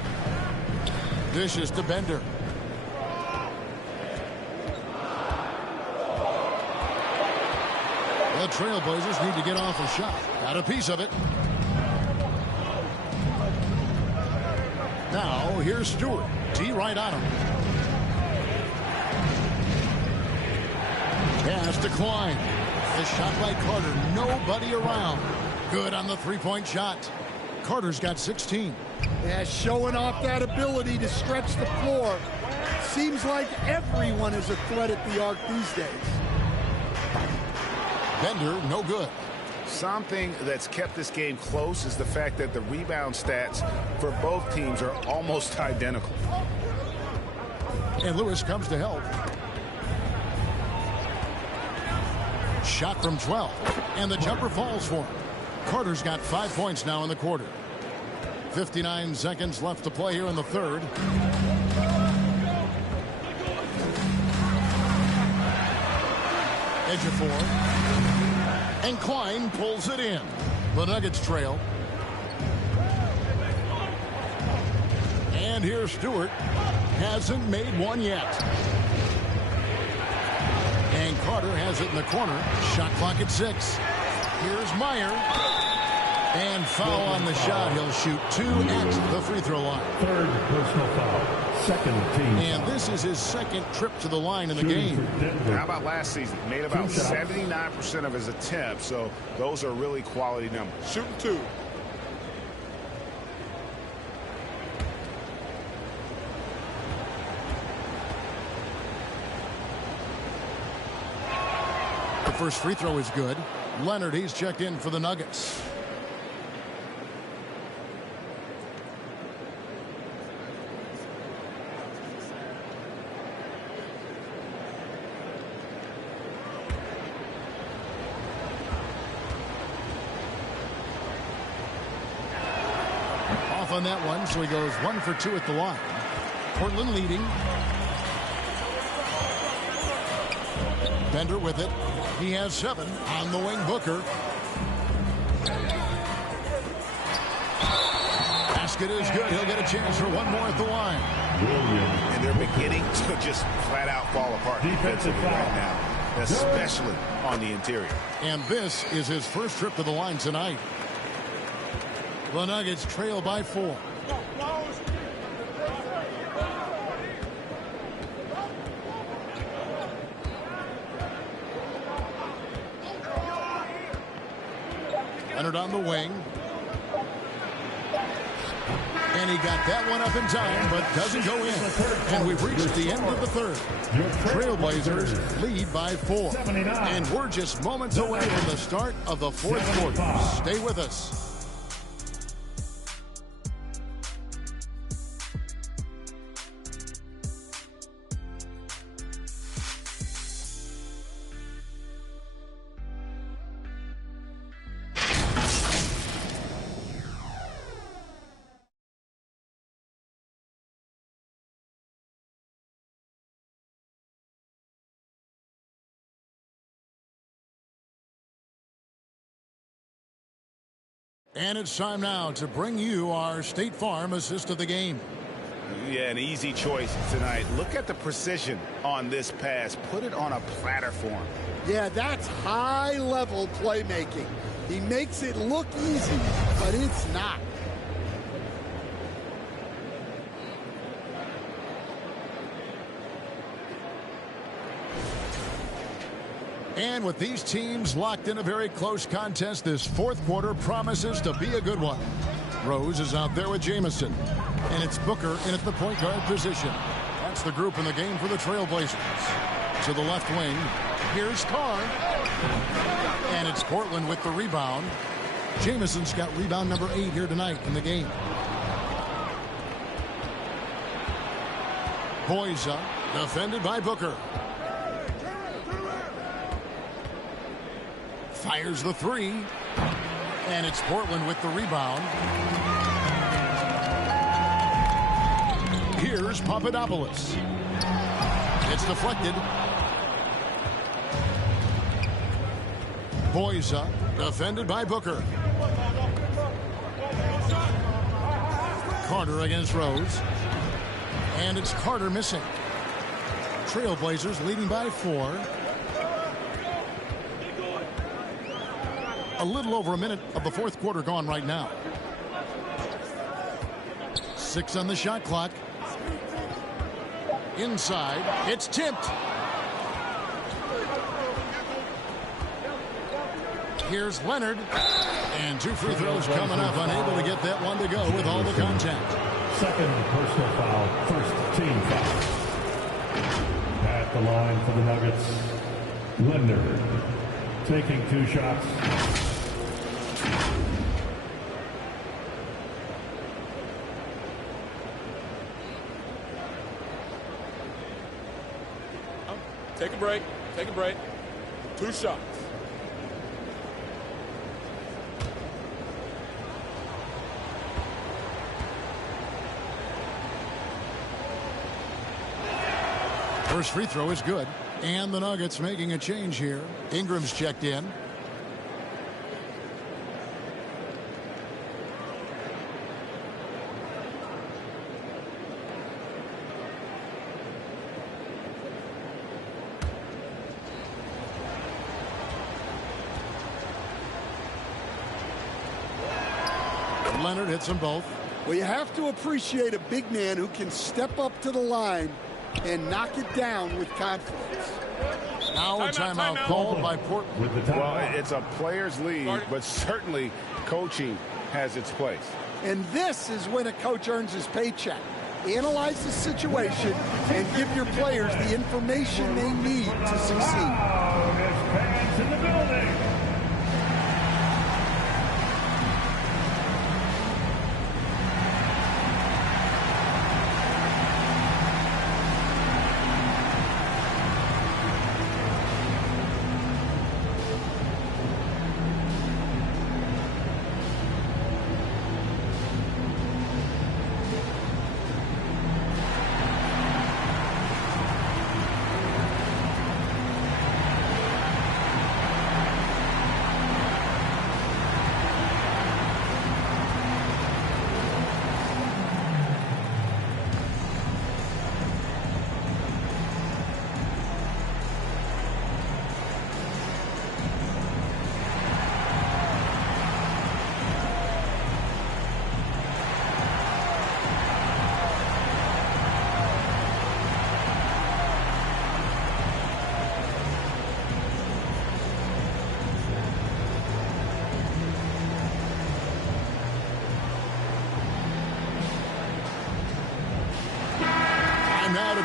Dishes to Bender. The Trailblazers need to get off a shot. Got a piece of it. Now, here's Stewart. T right on him. Pass to Klein. The shot by Carter. Nobody around. Good on the 3-point shot. Carter's got 16. Yeah, showing off that ability to stretch the floor. Seems like everyone is a threat at the arc these days. Bender, no good. Something that's kept this game close is the fact that the rebound stats for both teams are almost identical. And Lewis comes to help. Shot from 12. And the jumper falls for him. Carter's got 5 points now in the quarter. 59 seconds left to play here in the third. Edge of 4. And Klein pulls it in. The Nuggets trail. And here's Stewart. Hasn't made one yet. And Carter has it in the corner. Shot clock at 6. Here's Meyer. And foul on the shot. He'll shoot 2 at the free throw line. 3rd personal foul. 2nd team. And this is his 2nd trip to the line in the game. How about last season? Made about 79% of his attempts, so those are really quality numbers. Shooting 2. The first free throw is good. Leonard, he's checked in for the Nuggets. on that one, so he goes 1 for 2 at the line. Portland leading. Bender with it. He has 7 on the wing. Booker. Basket is good. He'll get a chance for one more at the line. And they're beginning to just flat out fall apart defensively right now, especially on the interior. And this is his first trip to the line tonight. The Nuggets trail by 4. Leonard on the wing. And he got that one up in time, but doesn't go in. And we've reached the end of the third. Trailblazers lead by 4. And we're just moments away from the start of the fourth quarter. Stay with us. And it's time now to bring you our State Farm assist of the game. Yeah, an easy choice tonight. Look at the precision on this pass. Put it on a platter for him. Yeah, that's high-level playmaking. He makes it look easy, but it's not. And with these teams locked in a very close contest, this fourth quarter promises to be a good one. Rose is out there with Jamison. And it's Booker in at the point guard position. That's the group in the game for the Trailblazers. To the left wing, here's Carr. And it's Portland with the rebound. Jamison's got rebound number 8 here tonight in the game. Boyza, defended by Booker. Fires the 3. And it's Portland with the rebound. Here's Papadopoulos. It's deflected. Boyza, defended by Booker. Carter against Rose. And it's Carter missing. Trailblazers leading by 4. A little over a minute of the fourth quarter gone right now. 6 on the shot clock. Inside, it's tipped. Here's Leonard. And 2 free throws coming up. Unable to get that one to go with all the contact. Second personal foul, first team foul. At the line for the Nuggets, Leonard taking 2 shots. Take a break. Take a break. 2 shots. First free throw is good. And the Nuggets making a change here. Ingram's checked in. Leonard hits them both. Well, you have to appreciate a big man who can step up to the line and knock it down with confidence. Now a timeout called by Portland. Well, it's a player's league, but certainly coaching has its place. And this is when a coach earns his paycheck. Analyze the situation and give your players the information they need to succeed. There's fans in the building.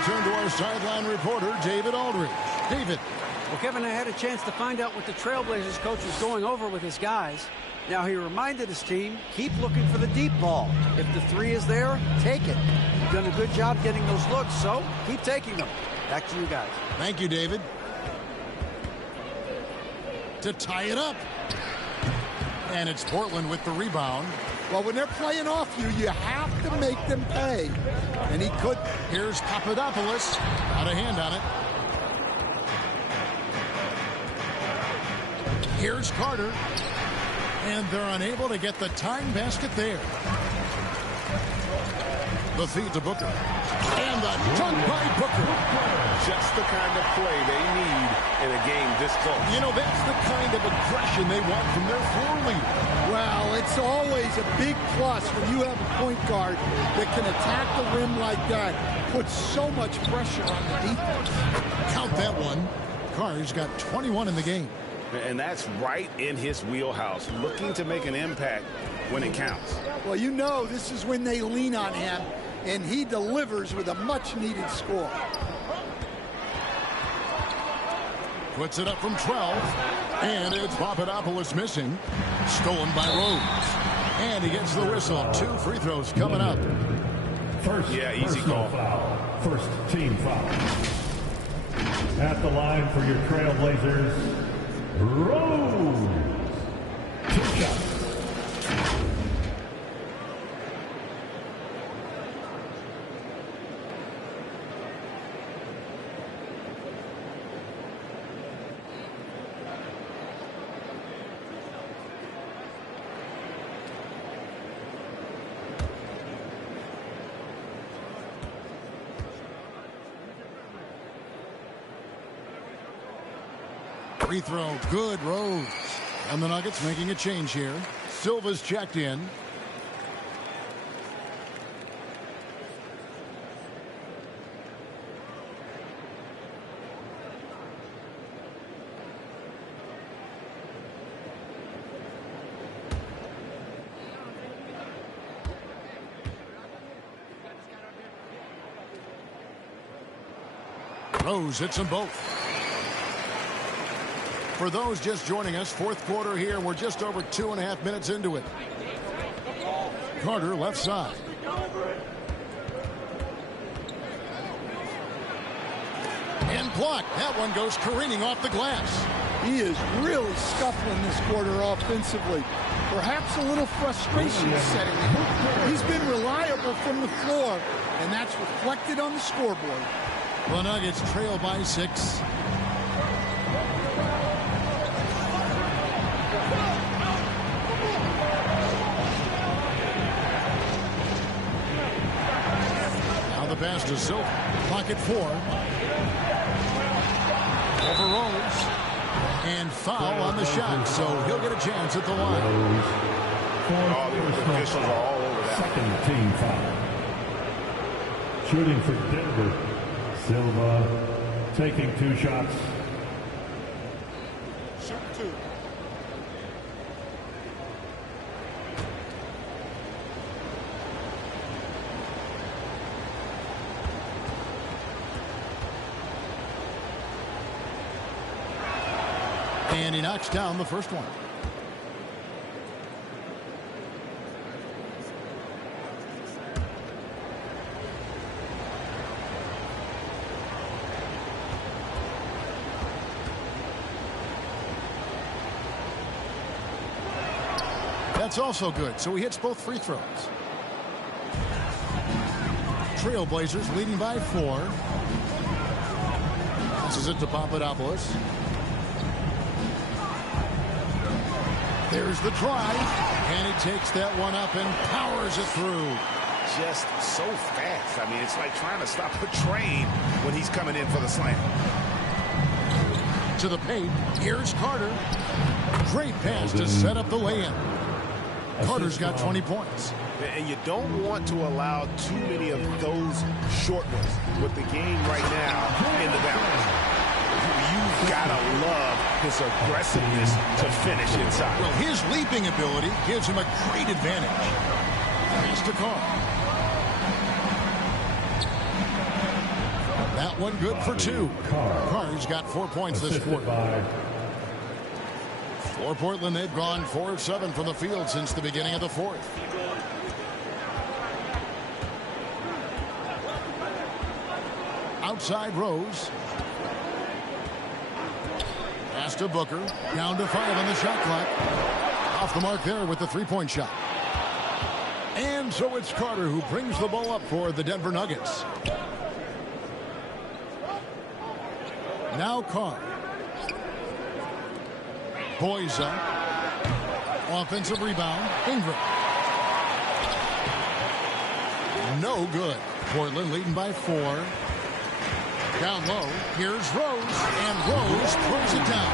return to our sideline reporter, David Aldridge. David. Well, Kevin, I had a chance to find out what the Trailblazers coach was going over with his guys. Now, he reminded his team, keep looking for the deep ball. If the three is there, take it. You've done a good job getting those looks, so keep taking them. Back to you guys. Thank you, David. To tie it up. And it's Portland with the rebound. Well, when they're playing off you, you have to make them pay. And he could. Here's Papadopoulos. Got a hand on it. Here's Carter. And they're unable to get the tying basket there. The feed to Booker. And the dunk by Booker. Just the kind of play they need in a game this close. You know, that's the kind of aggression they want from their floor leader. Well, it's always a big plus when you have a point guard that can attack the rim like that. Puts so much pressure on the defense. Count that one. Carr's got 21 in the game. And that's right in his wheelhouse, looking to make an impact when it counts. Well, you know this is when they lean on him, and he delivers with a much-needed score. Puts it up from 12, and it's Papadopoulos missing. Stolen by Rose. And he gets the whistle. 2 free throws coming up. First, easy call. Foul. First team foul. At the line for your Trailblazers, Rose. 2 shots. Free throw, good, Rose. And the Nuggets making a change here. Silva's checked in. Rose hits them both. For those just joining us, fourth quarter here. We're just over 2.5 minutes into it. Carter left side. And blocked. That one goes careening off the glass. He is really scuffling this quarter offensively. Perhaps a little frustration setting in. He's been reliable from the floor, and that's reflected on the scoreboard. The Nuggets trail by 6. Pass to Silva. Pocket 4. Over Rose. And foul on the shot, so he'll get a chance at the line. Oh, the officials are all over that. Second team foul. Shooting for Denver. Silva taking 2 shots. Shoot 2. And he knocks down the first one. That's also good, so he hits both free throws. Trailblazers leading by 4. Passes it to Papadopoulos. There's the drive, and he takes that one up and powers it through. Just so fast. I mean, it's like trying to stop a train when he's coming in for the slam. To the paint, here's Carter. Great pass to set up the lay-in. Carter's got 20 points. And you don't want to allow too many of those short ones with the game right now in the balance. You've got to love his aggressiveness to finish inside. Well, his leaping ability gives him a great advantage. Pass to Carr. That one good for 2. Carr's got 4 points this quarter. For Portland, they've gone 4 of 7 from the field since the beginning of the fourth. Outside Rose. Pass to Booker. Down to 5 on the shot clock. Off the mark there with the three-point shot. And so it's Carter who brings the ball up for the Denver Nuggets. Now Carr. Boyza. Offensive rebound. Ingram. No good. Portland leading by 4. Down low. Here's Rose. And Rose throws it down.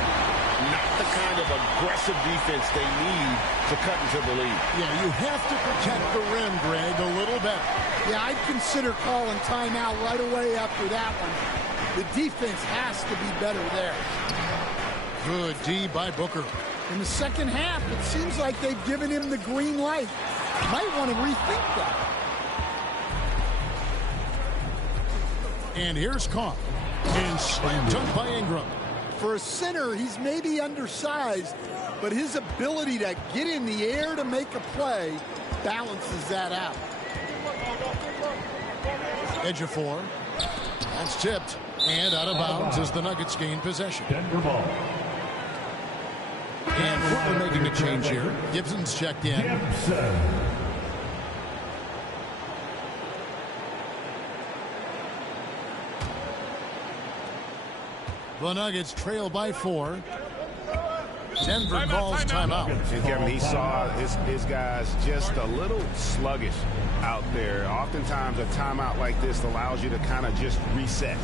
Not the kind of aggressive defense they need to cut into the lead. Yeah, you have to protect the rim, Greg, a little better. Yeah, I'd consider calling timeout right away after that one. The defense has to be better there. Good D by Booker. In the second half, it seems like they've given him the green light. Might want to rethink that. And here's Carr. And slam dunk by Ingram. For a center, he's maybe undersized, but his ability to get in the air to make a play balances that out. Edge of 4. That's tipped. And out of bounds as the Nuggets gain possession. Denver ball. And Portland making a change here. Gibson's checked in. Gibson. The Nuggets trail by 4. Denver calls timeout. And Kevin, he saw his guys just a little sluggish out there. Oftentimes a timeout like this allows you to kind of just reset.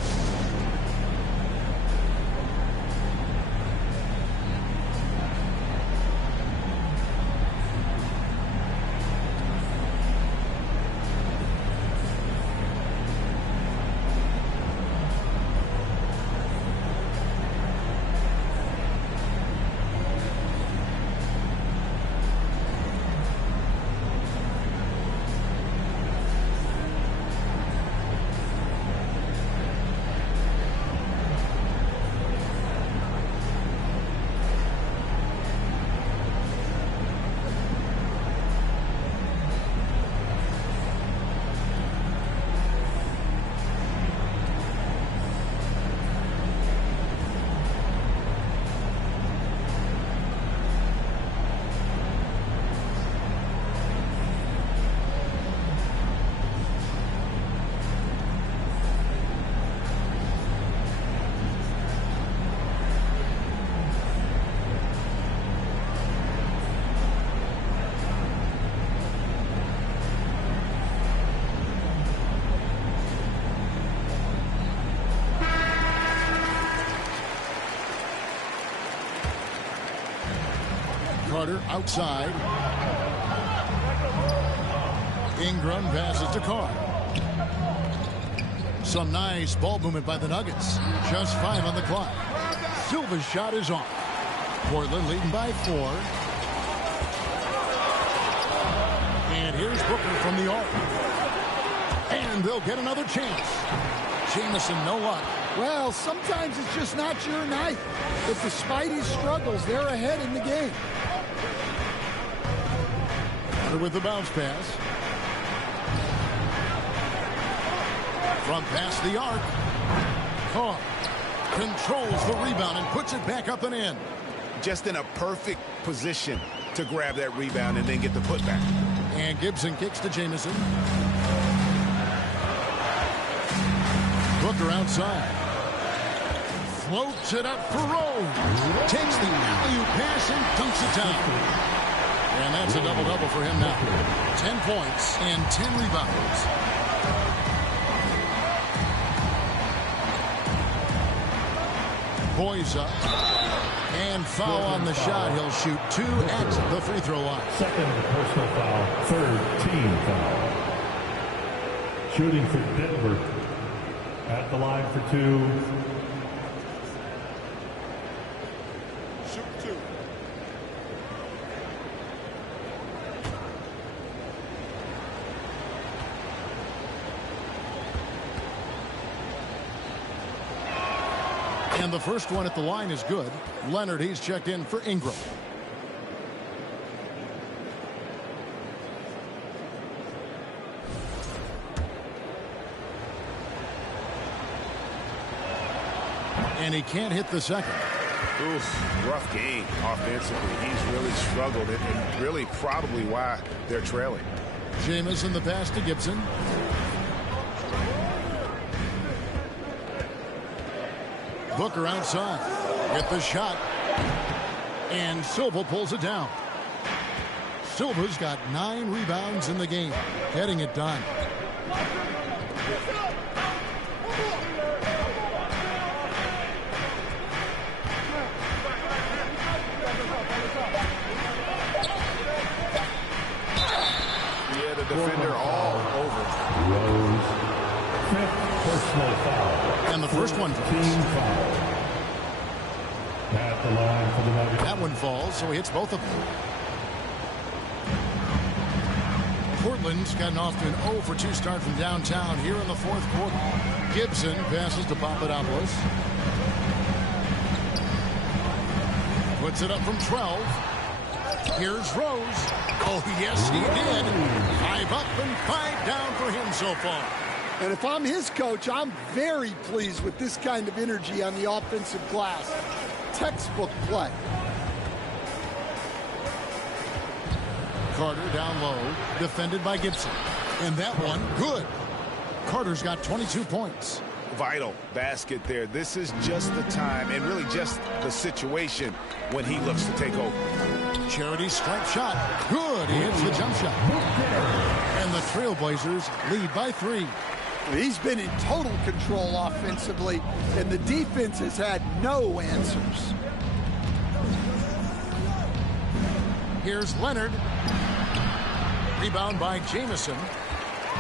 Carter outside. Ingram passes to Carr. Some nice ball movement by the Nuggets. Just 5 on the clock. Silva's shot is off. Portland leading by 4. And here's Booker from the arc. And they'll get another chance. Jamison, no luck. Well, sometimes it's just not your night. But despite his struggles, they're ahead in the game. With the bounce pass. From past the arc. Carr controls the rebound and puts it back up and in. Just in a perfect position to grab that rebound and then get the putback. And Gibson kicks to Jamison. Booker outside. Floats it up for Rose. Takes the alley-oop pass and dunks it down. And that's a double-double for him now. 10 points and 10 rebounds. Boyza. And foul on the shot. He'll shoot 2 at the free throw line. Second personal foul. Third team foul. Shooting for Denver. At the line for 2. And the first one at the line is good. Leonard, he's checked in for Ingram. And he can't hit the second. Oof, rough game offensively. He's really struggled and really probably why they're trailing. Jamison the pass to Gibson. Booker outside. Get the shot. And Silva pulls it down. Silva's got 9 rebounds in the game. Getting it done. Yeah, the defender all over. Rose. 5th personal foul. And the first one team foul. At the line for the Nuggets. That one falls, so he hits both of them. Portland's gotten off to an 0 for 2 start from downtown here in the 4th quarter. Gibson passes to Papadopoulos. Puts it up from 12. Here's Rose. Oh, yes, he did. 5 up and 5 down for him so far. And if I'm his coach, I'm very pleased with this kind of energy on the offensive glass. Textbook play. Carter down low, defended by Gibson. And that one, good. Carter's got 22 points. Vital basket there. This is just the time and really just the situation when he looks to take over. Charity stripe shot. Good. He hits the jump shot. And the Trailblazers lead by 3. He's been in total control offensively, and the defense has had no answers. Here's Leonard. Rebound by Jamison.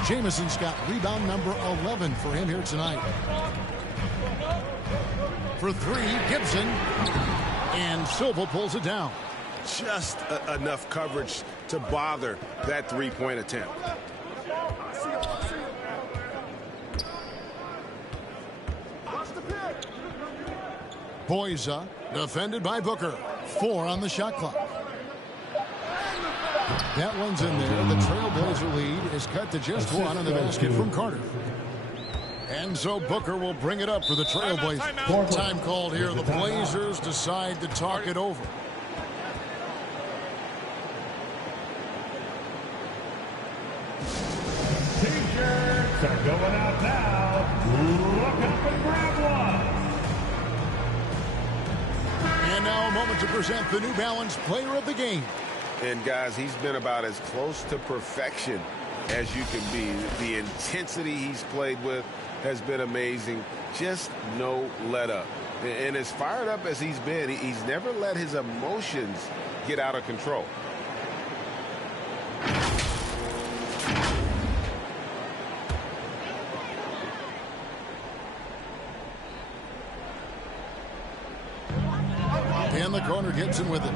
Jamison's got rebound number 11 for him here tonight. For 3, Gibson. And Silva pulls it down. Just enough coverage to bother that 3-point attempt. Boyza, defended by Booker. 4 on the shot clock. That one's in there. The Trailblazer lead is cut to just 1 on the basket from Carter. And so Booker will bring it up for the Trailblazers. Time called here. The Blazers decide to talk it over. T-shirts are going out now. Look up and grab one. And now a moment to present the New Balance Player of the Game. And guys, he's been about as close to perfection as you can be. The intensity he's played with has been amazing. Just no let up. And as fired up as he's been, he's never let his emotions get out of control. In the corner, Gibson with it.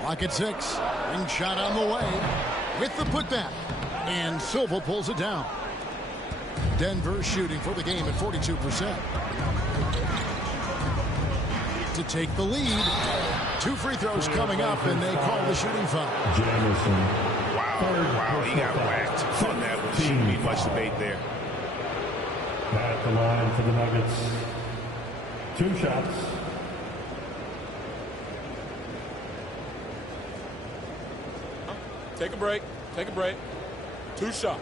Clock at 6. Ring shot on the way with the putback. And Silva pulls it down. Denver shooting for the game at 42%. To take the lead. 2 free throws coming up, and they call the shooting foul. Jamison. Wow, he got whacked on that one. Shouldn't be much debate there. At the line for the Nuggets. 2 shots. Take a break. Take a break. 2 shots.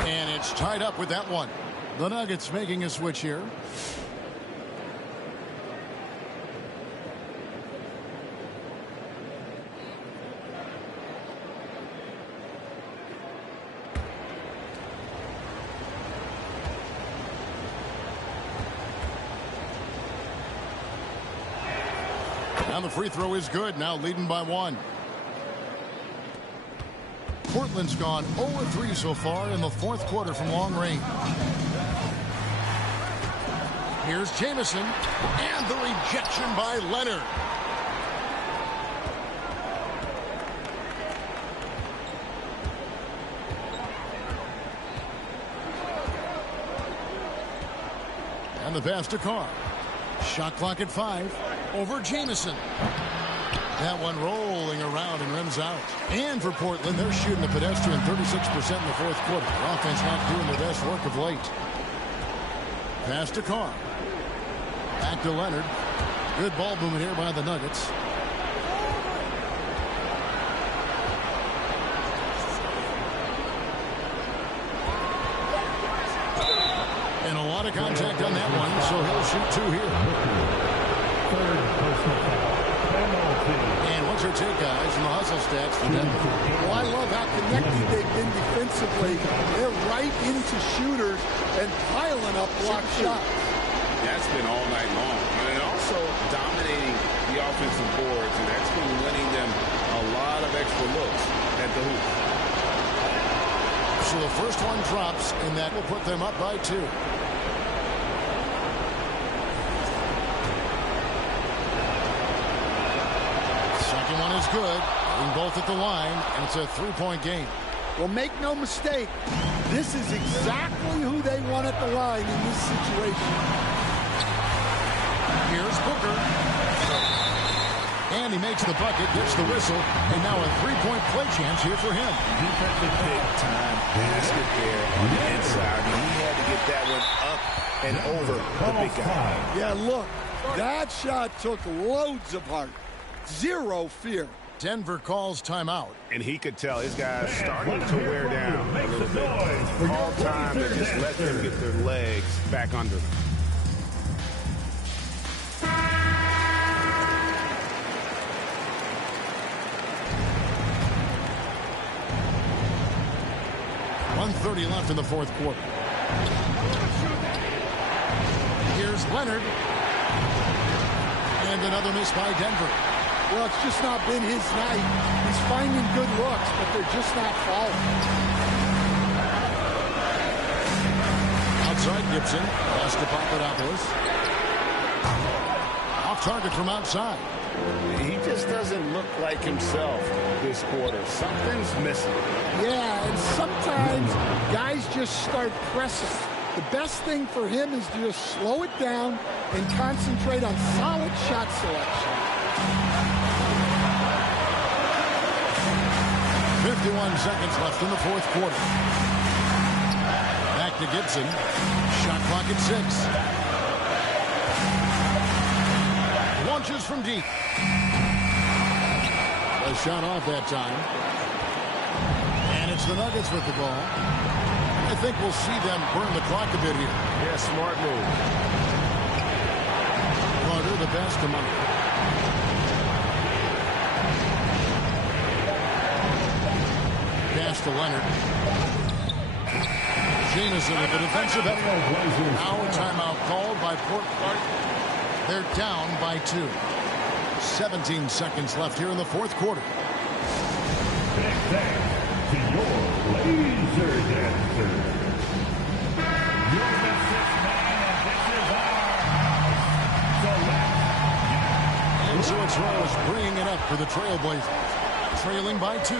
And it's tied up with that one. The Nuggets making a switch here. And the free throw is good. Now leading by 1. Portland's gone 0-3 so far in the fourth quarter from long range. Here's Jamison, and the rejection by Leonard. And the pass to Carr. Shot clock at 5. Over Jamison. That one rolling around and rims out. And for Portland, they're shooting a pedestrian 36% in the fourth quarter. The offense not doing their best work of late. Pass to Carr. Back to Leonard. Good ball movement here by the Nuggets. And a lot of contact on that one, so he'll shoot 2 here. Third personal foul. And what's her take, guys, in the hustle stats for Denver? Well, I love how connected they've been defensively. They're right into shooters and piling up block shots. That's been all night long. And also dominating the offensive boards, and that's been winning them a lot of extra looks at the hoop. So the first one drops, and that will put them up by 2. Second one is good. Being both at the line, and it's a 3-point game. Well, make no mistake, this is exactly who they want at the line in this situation. Here's Booker. And he makes the bucket, gets the whistle, and now a 3-point play chance here for him. Big time basket there on the inside. I mean, he had to get that one up and over the big guy. Yeah, look, that shot took loads of heart. Zero fear. Denver calls timeout. And he could tell his guys starting to wear down a little bit. All time to just let them get their legs back under them. .130 left in the fourth quarter. Here's Leonard. And another miss by Denver. Well, it's just not been his night. He's finding good looks, but they're just not falling. Outside Gibson. Pass to Papadopoulos. Off target from outside. He just doesn't look like himself this quarter. Something's missing. Yeah, and sometimes guys just start pressing. The best thing for him is to just slow it down and concentrate on solid shot selection. 51 seconds left in the fourth quarter. Back to Gibson. Shot clock at 6. Launches from deep. A shot off that time. And it's the Nuggets with the ball. I think we'll see them burn the clock a bit here. Yeah, smart move. Carter, the pass to Money. Pass to Leonard. Jamison with the defensive effort. Now a timeout called by Portland. They're down by 2. 17 seconds left here in the fourth quarter. Big thanks to your laser dancer. You're the sixth man, and this is our house. And so it's Rose bringing it up for the Trailblazers. Trailing by 2.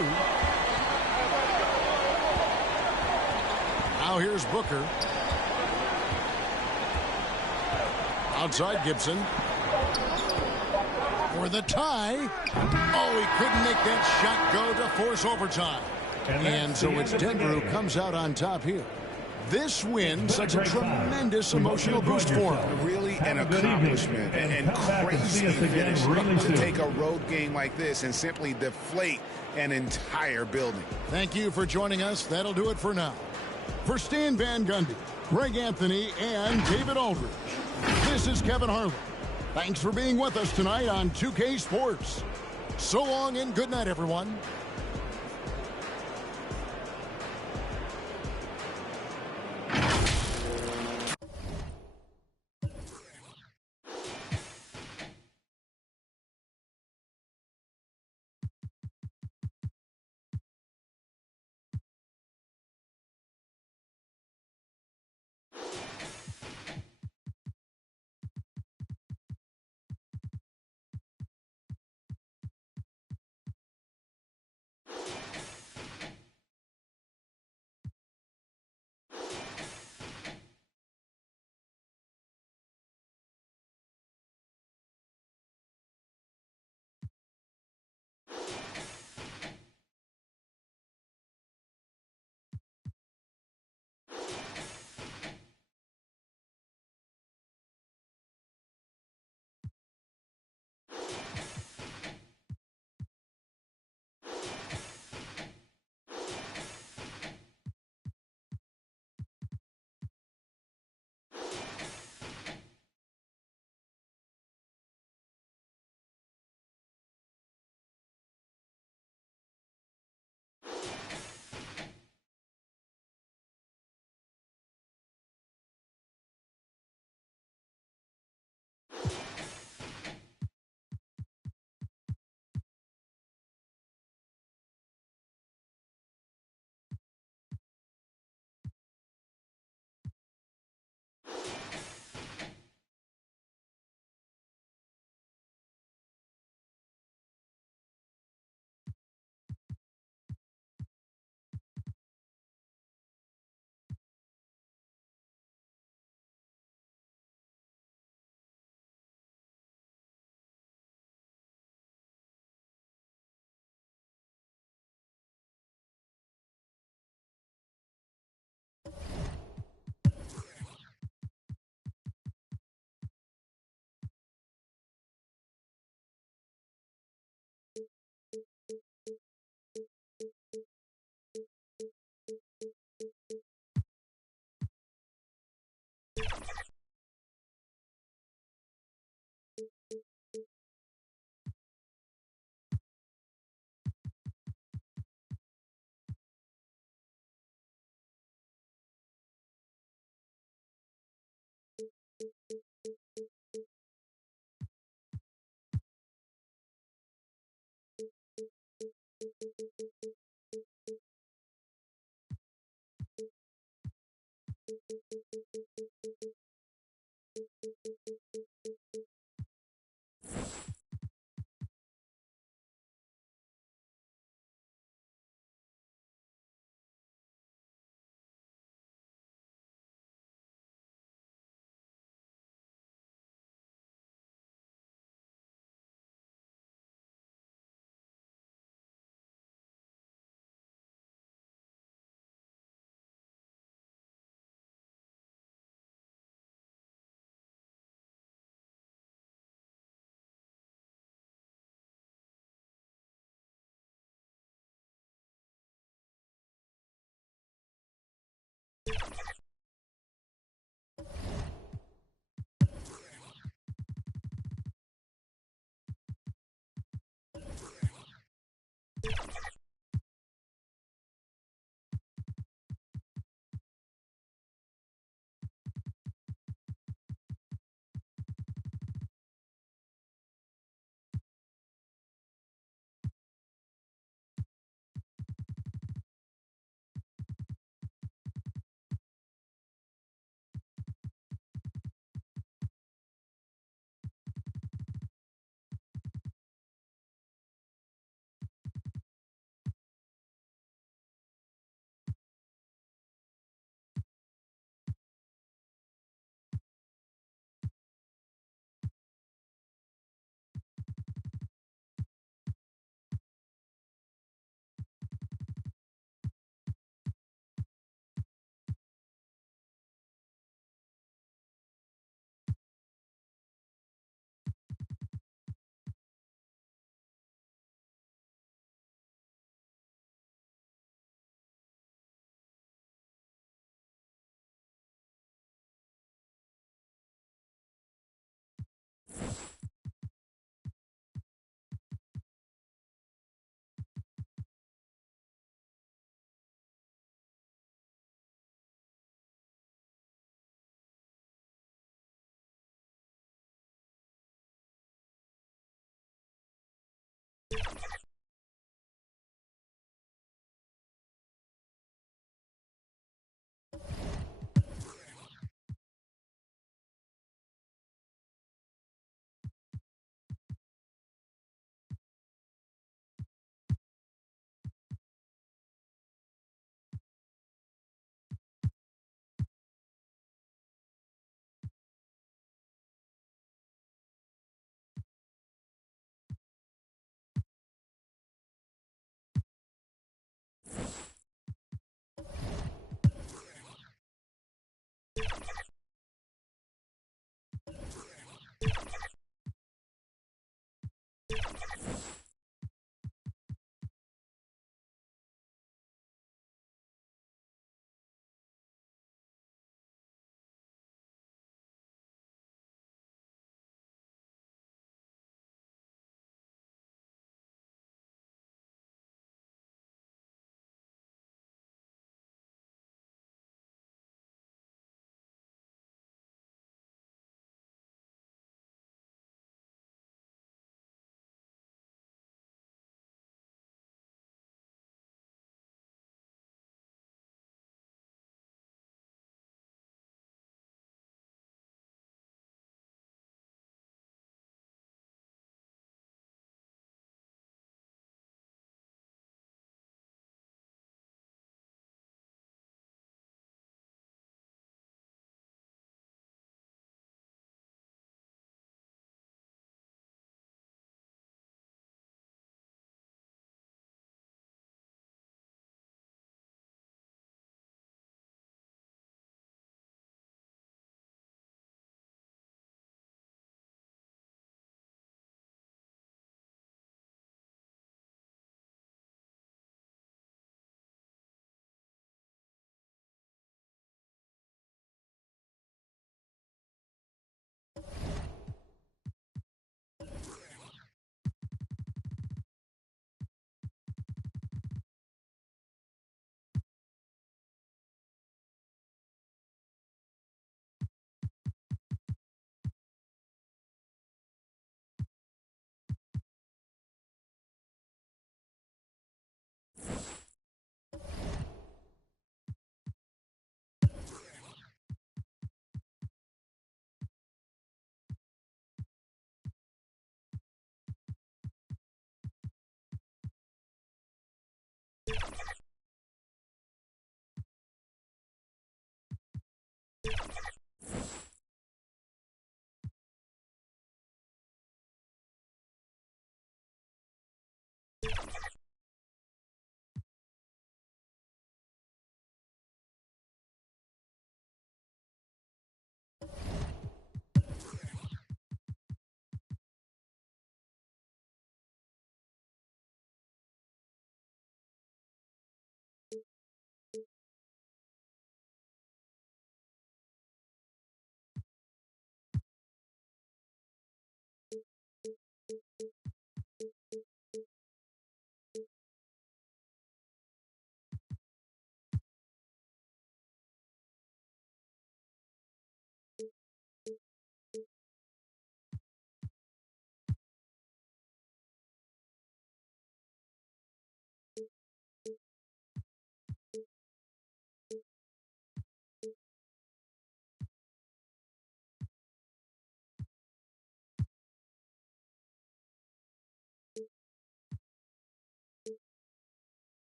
Now here's Booker. Outside Gibson. For the tie. Oh, he couldn't make that shot go to force overtime. And so it's Denver who comes out on top here. This win sets a tremendous emotional boost for him. Really an accomplishment and crazy finish to take a road game like this and simply deflate an entire building. Thank you for joining us. That'll do it for now. For Stan Van Gundy, Greg Anthony, and David Aldridge, this is Kevin Harlan. Thanks for being with us tonight on 2K Sports. So long and good night, everyone.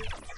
You